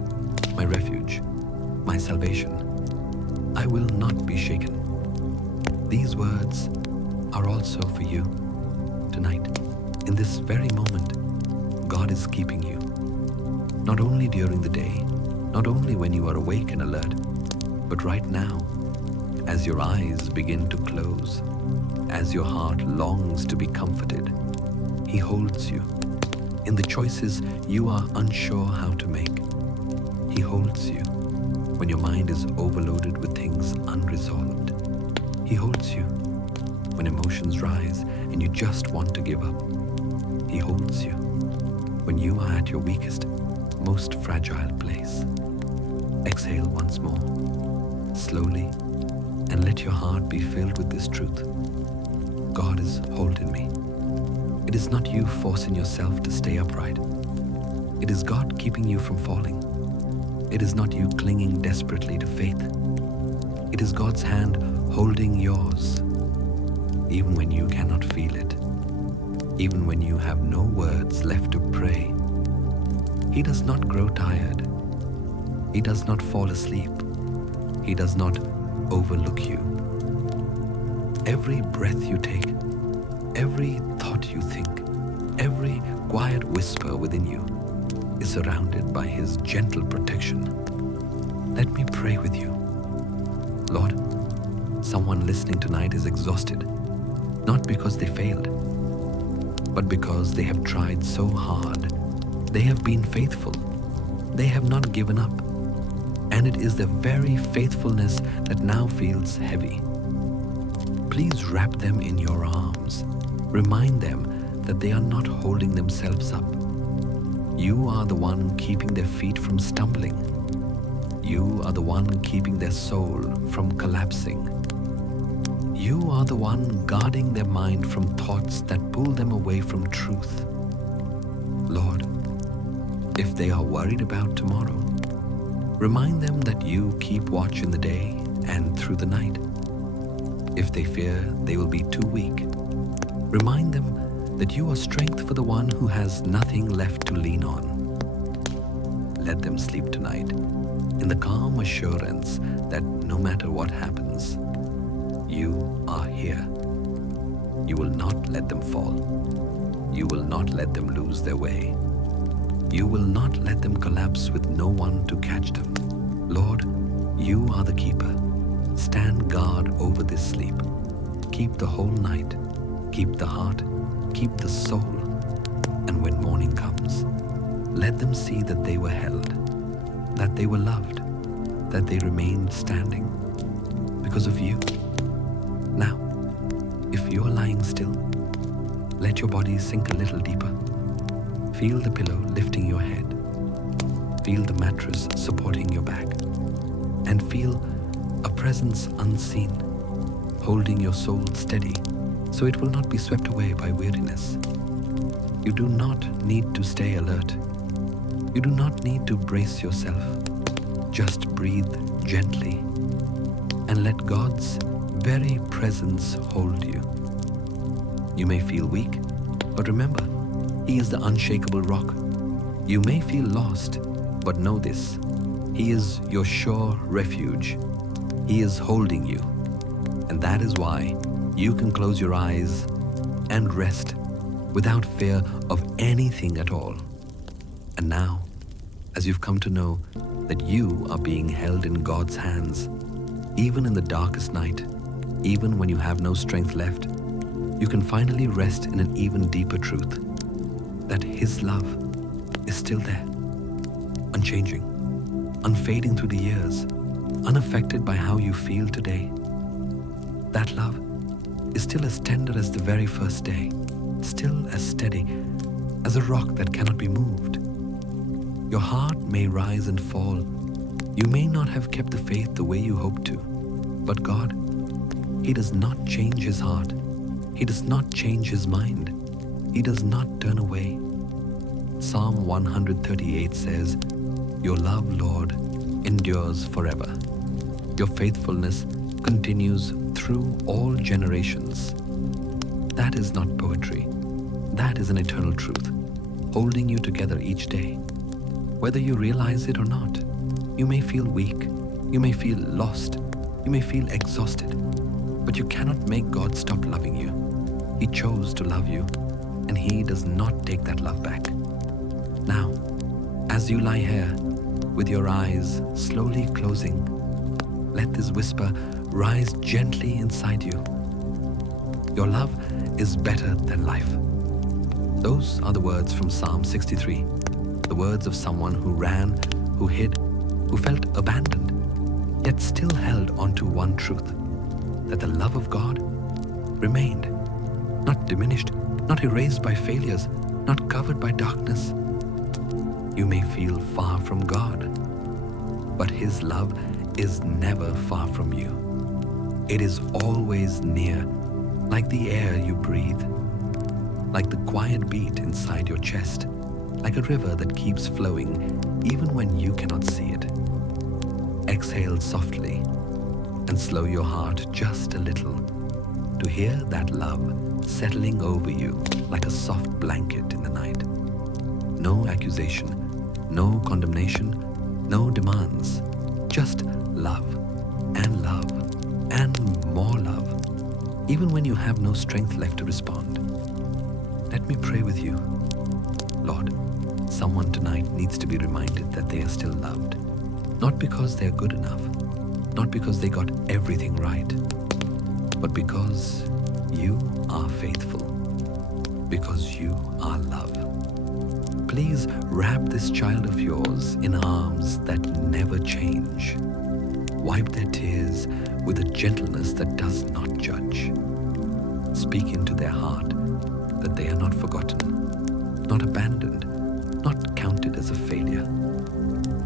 my refuge, my salvation. I will not be shaken. These words are also for you tonight. In this very moment, God is keeping you. Not only during the day, not only when you are awake and alert, but right now, as your eyes begin to close, as your heart longs to be comforted, He holds you. In the choices you are unsure how to make, He holds you. When your mind is overloaded with things unresolved, He holds you. When emotions rise and you just want to give up, He holds you. When you are at your weakest, most fragile place, exhale once more, slowly, and let your heart be filled with this truth. God is holding me. It is not you forcing yourself to stay upright. It is God keeping you from falling. It is not you clinging desperately to faith. It is God's hand holding yours, even when you cannot feel it, even when you have no words left to pray. He does not grow tired. He does not fall asleep. He does not overlook you. Every breath you take, every thought you think, every quiet whisper within you is surrounded by His gentle protection. Let me pray with you. Lord, someone listening tonight is exhausted, not because they failed, but because they have tried so hard. They have been faithful. They have not given up. And it is their very faithfulness that now feels heavy. Please wrap them in your arms. Remind them that they are not holding themselves up. You are the one keeping their feet from stumbling. You are the one keeping their soul from collapsing. You are the one guarding their mind from thoughts that pull them away from truth. Lord, if they are worried about tomorrow, remind them that you keep watch in the day and through the night. If they fear they will be too weak, remind them that you are strength for the one who has nothing left to lean on. Let them sleep tonight in the calm assurance that no matter what happens, you are here. You will not let them fall. You will not let them lose their way. You will not let them collapse with no one to catch them. Lord, you are the keeper. Stand guard over this sleep. Keep the whole night. Keep the heart. Keep the soul. And when morning comes, let them see that they were held, that they were loved, that they remained standing because of you. Now, if you are lying still, let your body sink a little deeper. Feel the pillow lifting your head. Feel the mattress supporting your back. And feel a presence unseen, holding your soul steady so it will not be swept away by weariness. You do not need to stay alert. You do not need to brace yourself. Just breathe gently and let God's very presence hold you. You may feel weak, but remember, He is the unshakable rock. You may feel lost, but know this: He is your sure refuge. He is holding you. And that is why you can close your eyes and rest without fear of anything at all. And now, as you've come to know that you are being held in God's hands, even in the darkest night, even when you have no strength left, you can finally rest in an even deeper truth, that His love is still there, unchanging, unfading through the years, unaffected by how you feel today. That love is still as tender as the very first day, still as steady as a rock that cannot be moved. Your heart may rise and fall. You may not have kept the faith the way you hoped to, but God, He does not change His heart. He does not change His mind. He does not turn away. Psalm 138 says, "Your love, Lord, endures forever. Your faithfulness continues through all generations." That is not poetry. That is an eternal truth, holding you together each day, whether you realize it or not. You may feel weak, you may feel lost, you may feel exhausted, but you cannot make God stop loving you. He chose to love you, and He does not take that love back. Now, as you lie here, with your eyes slowly closing, let this whisper rise gently inside you. Your love is better than life. Those are the words from Psalm 63, the words of someone who ran, who hid, who felt abandoned, yet still held onto one truth, that the love of God remained, not diminished, not erased by failures, not covered by darkness. You may feel far from God, but His love is never far from you. It is always near, like the air you breathe, like the quiet beat inside your chest, like a river that keeps flowing even when you cannot see it. Exhale softly and slow your heart just a little to hear that love settling over you like a soft blanket in the night. No accusation, no condemnation, no demands, just love and love and more love, even when you have no strength left to respond. Let me pray with you. Lord, someone tonight needs to be reminded that they are still loved, not because they are good enough, not because they got everything right, but because you are faithful, because you are love. Please wrap this child of yours in arms that never change. Wipe their tears with a gentleness that does not judge. Speak into their heart that they are not forgotten, not abandoned, not counted as a failure.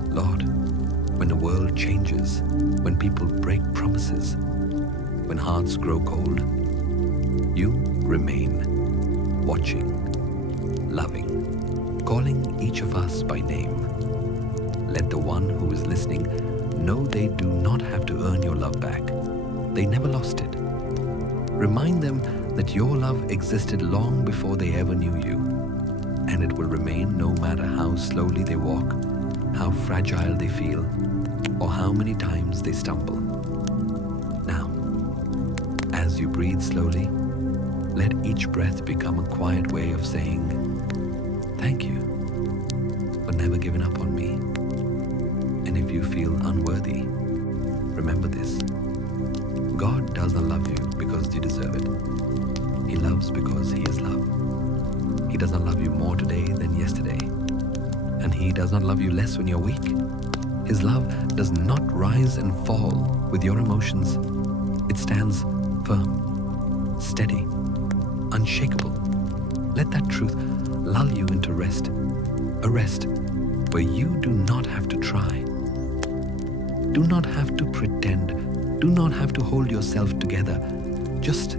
Lord, when the world changes, when people break promises, when hearts grow cold, you remain watching, loving, calling each of us by name. Let the one who is listening know they do not have to earn your love back. They never lost it. Remind them that your love existed long before they ever knew you, and it will remain no matter how slowly they walk, how fragile they feel, or how many times they stumble. Now, as you breathe slowly, let each breath become a quiet way of saying, thank you for never giving up on me. And if you feel unworthy, remember this. God does not love you because you deserve it. He loves because He is love. He does not love you more today than yesterday. And He does not love you less when you're weak. His love does not rise and fall with your emotions. It stands firm, steady, unshakable. Let that truth lull you into rest, a rest where you do not have to try. Do not have to pretend. Do not have to hold yourself together. Just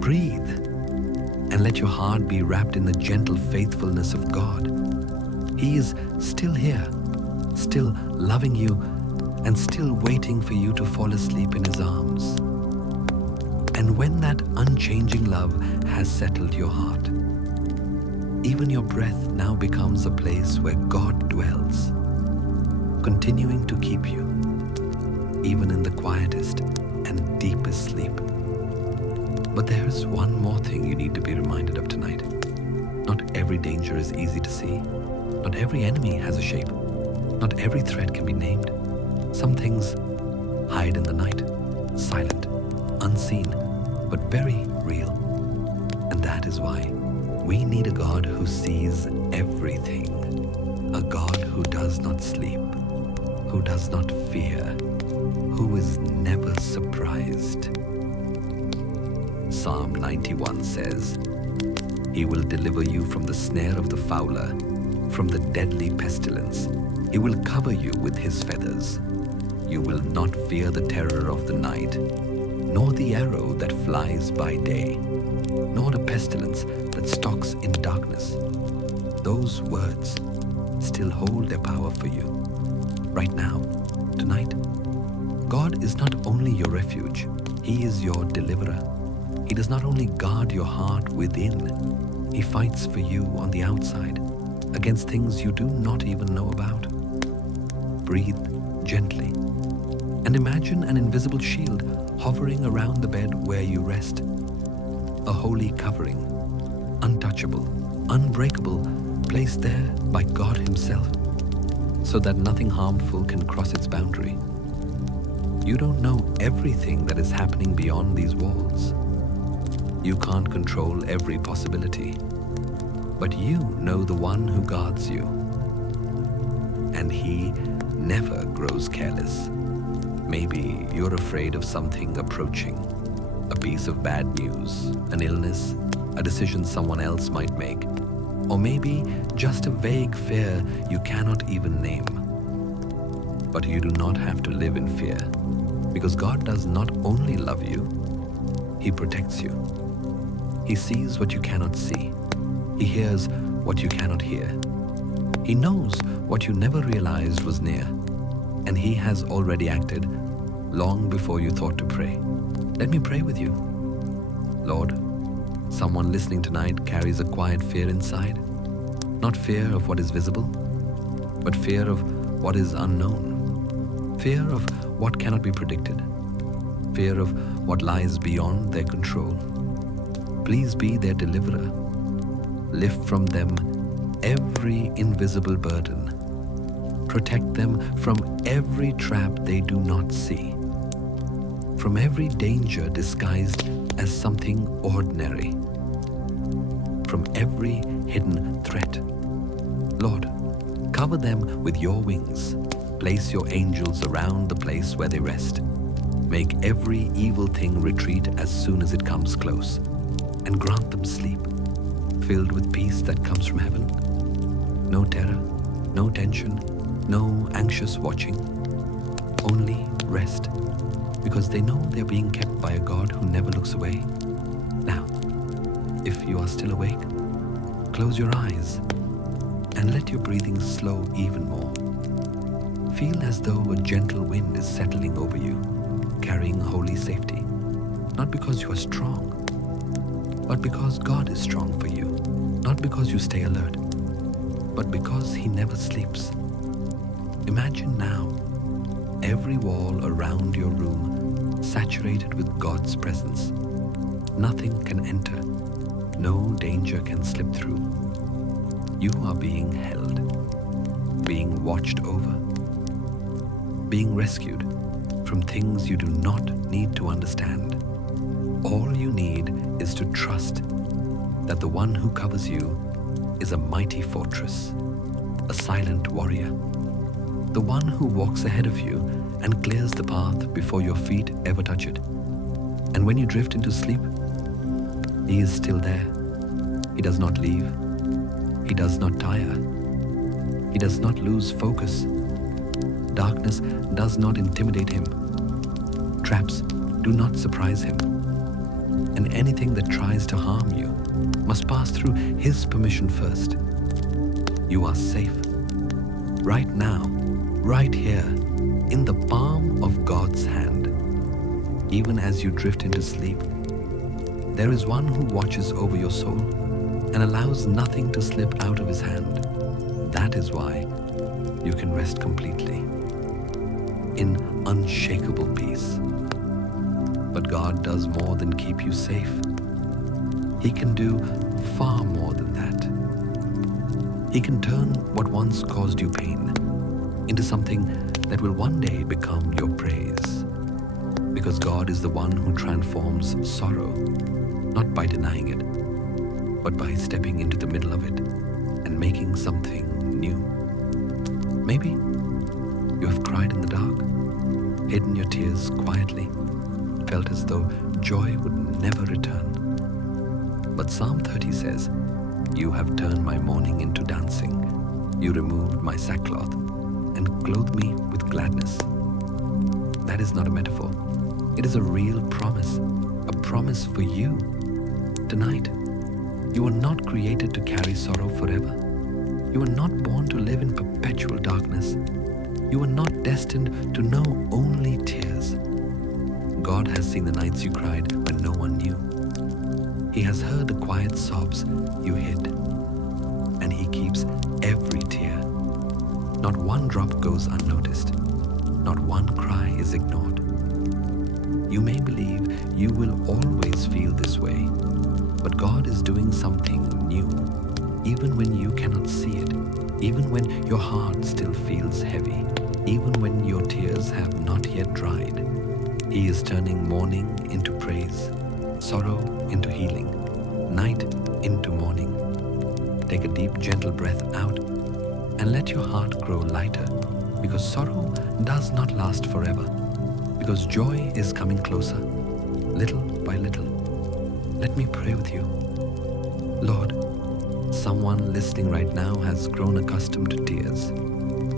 breathe and let your heart be wrapped in the gentle faithfulness of God. He is still here, still loving you, and still waiting for you to fall asleep in His arms. And when that unchanging love has settled your heart, even your breath now becomes a place where God dwells, continuing to keep you, even in the quietest and deepest sleep. But there is one more thing you need to be reminded of tonight. Not every danger is easy to see. Not every enemy has a shape. Not every threat can be named. Some things hide in the night, silent, unseen, but very real. And that is why we need a God who sees everything. A God who does not sleep, who does not fear, who is never surprised. Psalm 91 says, He will deliver you from the snare of the fowler, from the deadly pestilence. He will cover you with His feathers. You will not fear the terror of the night, nor the arrow that flies by day, nor the pestilence that stalks in darkness. Those words still hold their power for you. Right now, tonight, God is not only your refuge, He is your deliverer. He does not only guard your heart within, He fights for you on the outside, against things you do not even know about. Breathe gently. And imagine an invisible shield hovering around the bed where you rest. A holy covering, untouchable, unbreakable, placed there by God Himself, so that nothing harmful can cross its boundary. You don't know everything that is happening beyond these walls. You can't control every possibility, but you know the one who guards you. And He never grows careless. Maybe you're afraid of something approaching, a piece of bad news, an illness, a decision someone else might make, or maybe just a vague fear you cannot even name. But you do not have to live in fear, because God does not only love you, He protects you. He sees what you cannot see. He hears what you cannot hear. He knows what you never realized was near, and He has already acted long before you thought to pray. Let me pray with you. Lord, someone listening tonight carries a quiet fear inside. Not fear of what is visible, but fear of what is unknown. Fear of what cannot be predicted. Fear of what lies beyond their control. Please be their deliverer. Lift from them every invisible burden. Protect them from every trap they do not see. From every danger disguised as something ordinary. From every hidden threat. Lord, cover them with your wings. Place your angels around the place where they rest. Make every evil thing retreat as soon as it comes close. And grant them sleep, filled with peace that comes from heaven. No terror, no tension, no anxious watching. Only rest, because they know they're being kept by a God who never looks away. Now, if you are still awake, close your eyes and let your breathing slow even more. Feel as though a gentle wind is settling over you, carrying holy safety. Not because you are strong, but because God is strong for you. Not because you stay alert, but because He never sleeps. Imagine now every wall around your room saturated with God's presence. Nothing can enter. No danger can slip through. You are being held, being watched over, being rescued from things you do not need to understand. All you need is to trust that the one who covers you is a mighty fortress, a silent warrior, the one who walks ahead of you and clears the path before your feet ever touch it. And when you drift into sleep, He is still there. He does not leave. He does not tire. He does not lose focus. Darkness does not intimidate Him. Traps do not surprise Him. And anything that tries to harm you must pass through His permission first. You are safe. Right now, right here, in the palm of God's hand. Even as you drift into sleep, there is one who watches over your soul and allows nothing to slip out of His hand. That is why you can rest completely, in unshakable peace. But God does more than keep you safe. He can do far more than that. He can turn what once caused you pain into something that will one day become your praise. Because God is the one who transforms sorrow, not by denying it, but by stepping into the middle of it and making something new. Maybe you have cried in the dark, hidden your tears quietly, felt as though joy would never return. But Psalm 30 says, "You have turned my mourning into dancing. You removed my sackcloth and clothed me with gladness." That is not a metaphor. It is a real promise, a promise for you. Tonight, you are not created to carry sorrow forever. You are not born to live in perpetual darkness. You are not destined to know only tears. God has seen the nights you cried when no one knew. He has heard the quiet sobs you hid. And He keeps every tear. Not one drop goes unnoticed. Not one cry is ignored. You may believe you will always feel this way, but God is doing something new, even when you cannot see it, even when your heart still feels heavy, even when your tears have not yet dried. He is turning mourning into praise, sorrow into healing, night into morning. Take a deep, gentle breath out and let your heart grow lighter, because sorrow does not last forever, because joy is coming closer, little by little. Let me pray with you. Lord, someone listening right now has grown accustomed to tears.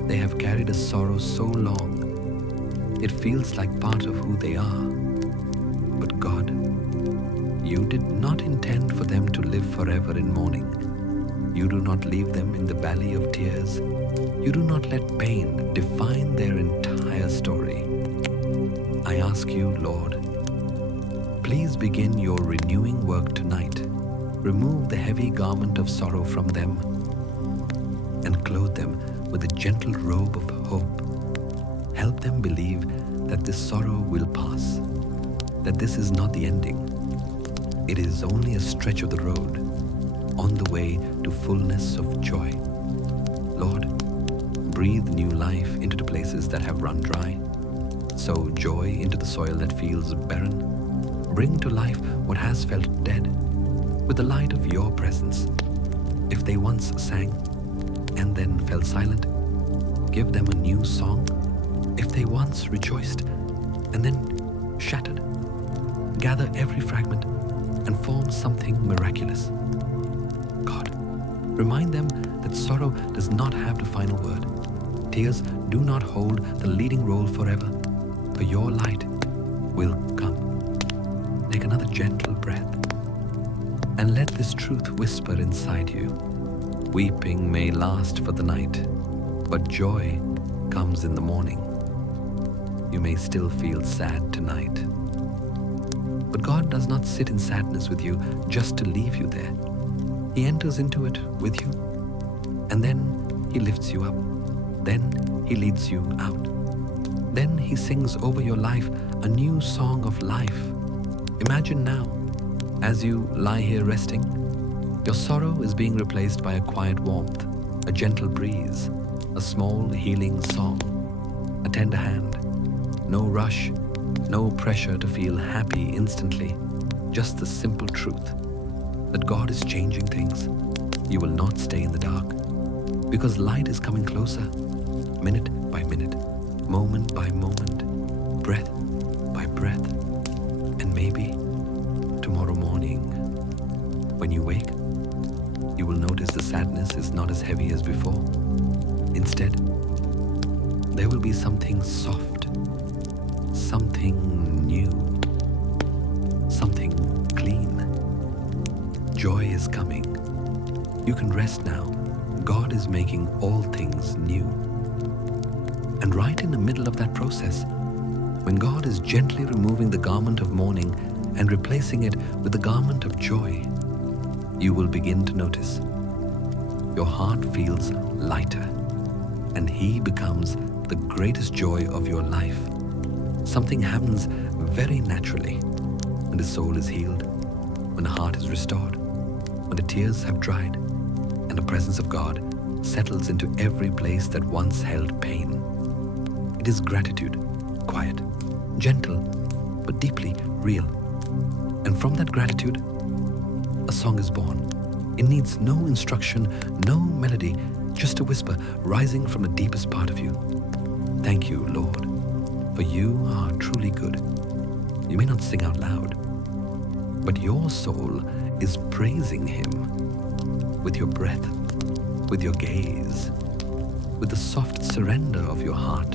They have carried a sorrow so long, it feels like part of who they are. But God, you did not intend for them to live forever in mourning. You do not leave them in the valley of tears. You do not let pain define their entire story. I ask you, Lord, please begin your renewing work tonight. Remove the heavy garment of sorrow from them and clothe them with a gentle robe of hope. Help them believe that this sorrow will pass, that this is not the ending. It is only a stretch of the road on the way to fullness of joy. Lord, breathe new life into the places that have run dry. Sow joy into the soil that feels barren. Bring to life what has felt dead with the light of your presence. If they once sang and then fell silent, give them a new song. If they once rejoiced and then shattered, gather every fragment and form something miraculous. God, remind them that sorrow does not have the final word. Tears do not hold the leading role forever, for your light will come. Take another gentle breath and let this truth whisper inside you. Weeping may last for the night, but joy comes in the morning. You may still feel sad tonight, but God does not sit in sadness with you just to leave you there. He enters into it with you, and then He lifts you up. Then He leads you out. Then He sings over your life a new song of life. Imagine now, as you lie here resting, your sorrow is being replaced by a quiet warmth, a gentle breeze, a small healing song, a tender hand. No rush, no pressure to feel happy instantly, just the simple truth that God is changing things. You will not stay in the dark, because light is coming closer, minute by minute, moment by moment, breath by breath. And maybe tomorrow morning, when you wake, you will notice the sadness is not as heavy as before. Instead, there will be something soft, something new, something clean. Joy is coming. You can rest now. God is making all things new. And right in the middle of that process, when God is gently removing the garment of mourning and replacing it with the garment of joy, you will begin to notice your heart feels lighter, and He becomes the greatest joy of your life. Something happens very naturally when the soul is healed, when the heart is restored, when the tears have dried, and the presence of God settles into every place that once held pain. It is gratitude, quiet, gentle, but deeply real. And from that gratitude, a song is born. It needs no instruction, no melody, just a whisper rising from the deepest part of you. Thank you, Lord, for you are truly good. You may not sing out loud, but your soul is praising Him with your breath, with your gaze, with the soft surrender of your heart.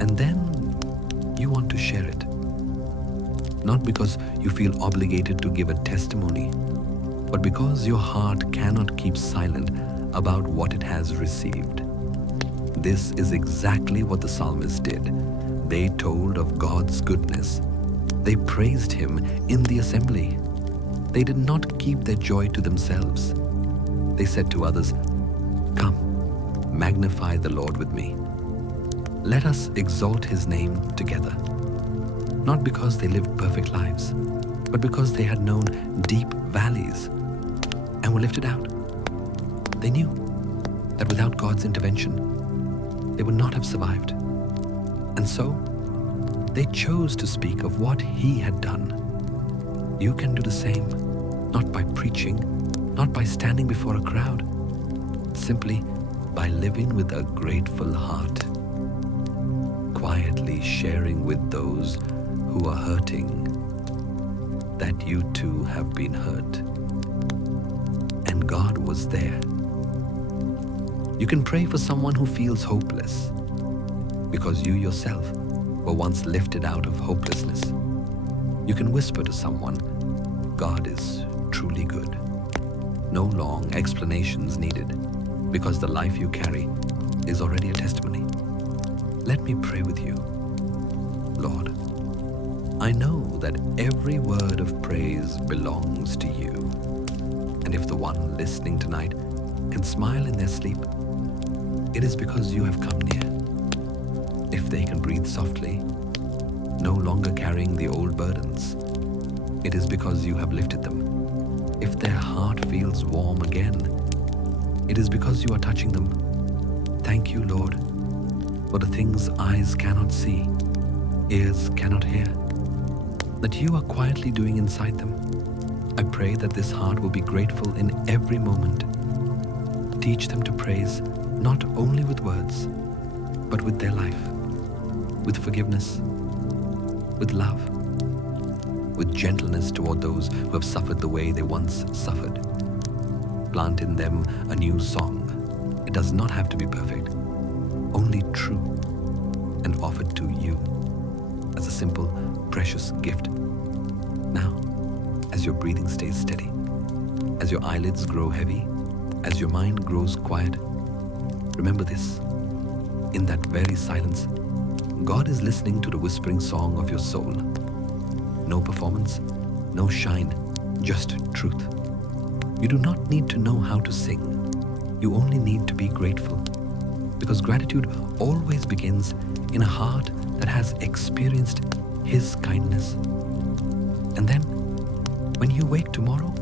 And then you want to share it. Not because you feel obligated to give a testimony, but because your heart cannot keep silent about what it has received. This is exactly what the psalmists did. They told of God's goodness. They praised Him in the assembly. They did not keep their joy to themselves. They said to others, "Come, magnify the Lord with me." Let us exalt his name together, not because they lived perfect lives, but because they had known deep valleys and were lifted out. They knew that without God's intervention, they would not have survived. And so, they chose to speak of what he had done. You can do the same, not by preaching, not by standing before a crowd, simply by living with a grateful heart, quietly sharing with those who are hurting that you too have been hurt. And God was there. You can pray for someone who feels hopeless, because you yourself were once lifted out of hopelessness. You can whisper to someone, God is truly good. No long explanations needed, because the life you carry is already a testimony. Let me pray with you. Lord, I know that every word of praise belongs to you. And if the one listening tonight can smile in their sleep, it is because you have come near. If they can breathe softly, no longer carrying the old burdens, it is because you have lifted them. If their heart feels warm again, it is because you are touching them. Thank you, Lord, for the things eyes cannot see, ears cannot hear, that you are quietly doing inside them. I pray that this heart will be grateful in every moment. Teach them to praise not only with words, but with their life, with forgiveness, with love, with gentleness toward those who have suffered the way they once suffered. Plant in them a new song. It does not have to be perfect, only true, and offered to you as a simple, precious gift. Now, as your breathing stays steady, as your eyelids grow heavy, as your mind grows quiet, remember this: in that very silence, God is listening to the whispering song of your soul. No performance, no shine, just truth. You do not need to know how to sing. You only need to be grateful, because gratitude always begins in a heart that has experienced His kindness. And then, when you wake tomorrow,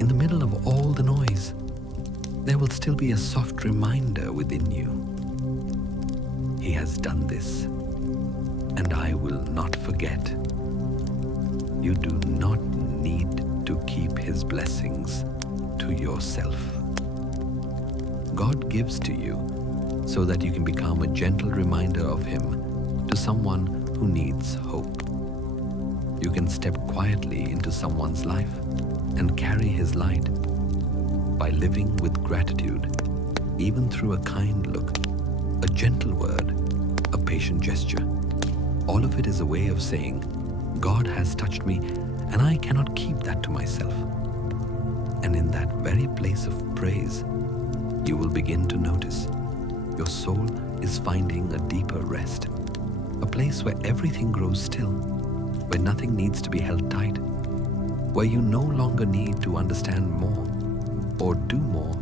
in the middle of all the noise, there will still be a soft reminder within you. He has done this, and I will not forget. You do not need to keep His blessings to yourself. God gives to you so that you can become a gentle reminder of Him to someone who needs hope. You can step quietly into someone's life and carry His light by living with gratitude, even through a kind look, a gentle word, a patient gesture. All of it is a way of saying, God has touched me, and I cannot keep that to myself. And in that very place of praise, you will begin to notice your soul is finding a deeper rest, a place where everything grows still, where nothing needs to be held tight, where you no longer need to understand more or do more.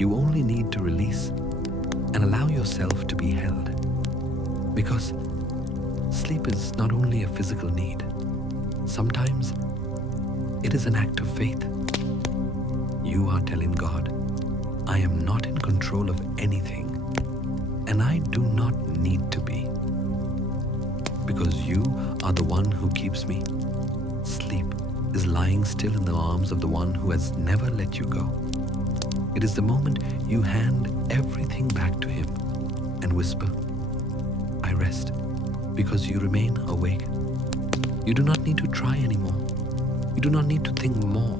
You only need to release and allow yourself to be held. Because sleep is not only a physical need. Sometimes it is an act of faith. You are telling God, I am not in control of anything, and I do not need to be. Because you are the one who keeps me. Sleep is lying still in the arms of the one who has never let you go. It is the moment you hand everything back to Him and whisper, I rest, because you remain awake. You do not need to try anymore. You do not need to think more.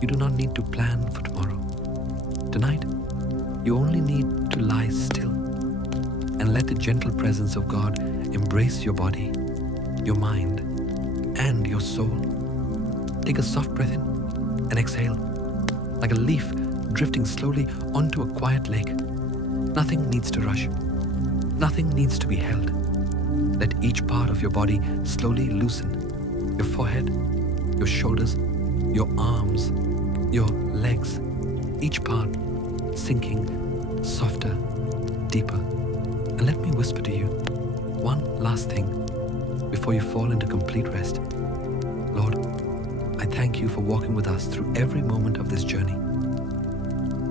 You do not need to plan for tomorrow. Tonight, you only need to lie still and let the gentle presence of God embrace your body, your mind, and your soul. Take a soft breath in and exhale, like a leaf drifting slowly onto a quiet lake. Nothing needs to rush. Nothing needs to be held. Let each part of your body slowly loosen. Your forehead, your shoulders, your arms, your legs, each part sinking softer, deeper, And let me whisper to you one last thing before you fall into complete rest. Lord, I thank you for walking with us through every moment of this journey,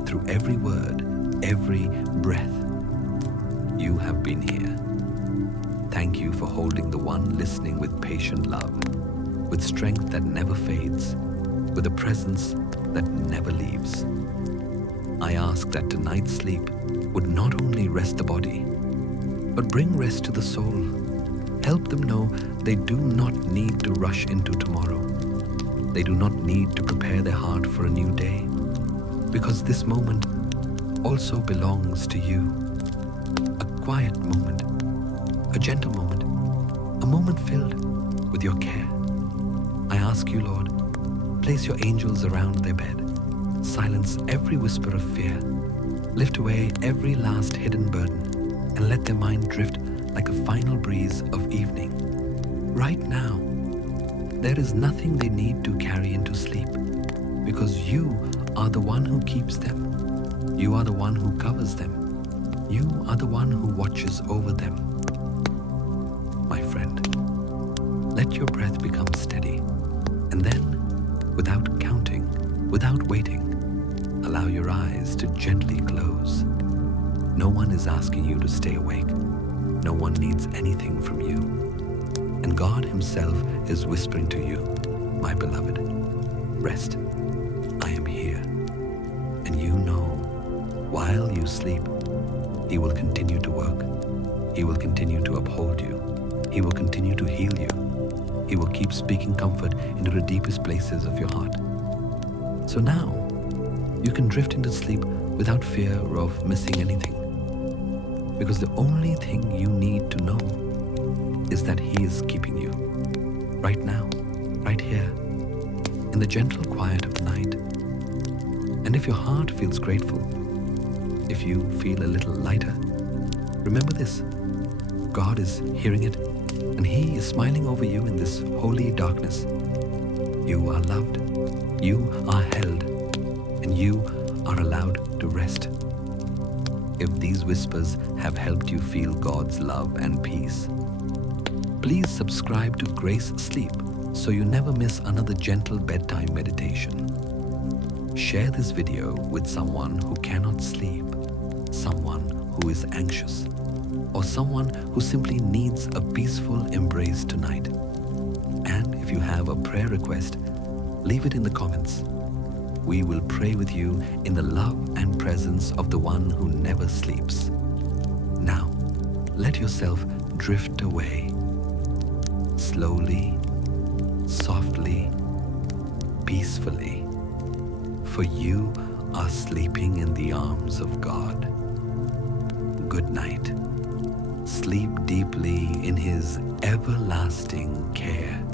through every word, every breath. You have been here. Thank you for holding the one listening with patient love, with strength that never fades, with a presence that never leaves. I ask that tonight's sleep would not only rest the body, but bring rest to the soul. Help them know they do not need to rush into tomorrow. They do not need to prepare their heart for a new day, because this moment also belongs to you. A quiet moment, a gentle moment, a moment filled with your care. I ask you, Lord, place your angels around their bed. Silence every whisper of fear. Lift away every last hidden burden and let their mind drift like a final breeze of evening. Right now, there is nothing they need to carry into sleep, because you are the one who keeps them. You are the one who covers them. You are the one who watches over them. My friend, let your breath become steady, and then, without counting, without waiting, allow your eyes to gently close. No one is asking you to stay awake. No one needs anything from you. And God Himself is whispering to you, my beloved, rest. I am here. And you know, while you sleep, He will continue to work. He will continue to uphold you. He will continue to heal you. He will keep speaking comfort into the deepest places of your heart. So now, you can drift into sleep without fear of missing anything. Because the only thing you need to know is that He is keeping you. Right now, right here, in the gentle quiet of the night. And if your heart feels grateful, if you feel a little lighter, remember this: God is hearing it, and He is smiling over you in this holy darkness. You are loved, you are held, and you are allowed to rest. If these whispers have helped you feel God's love and peace, please subscribe to Grace Sleep so you never miss another gentle bedtime meditation. Share this video with someone who cannot sleep, someone who is anxious, or someone who simply needs a peaceful embrace tonight. And if you have a prayer request, leave it in the comments. We will pray with you in the love and presence of the one who never sleeps. Now, let yourself drift away. Slowly, softly, peacefully. For you are sleeping in the arms of God. Good night. Sleep deeply in His everlasting care.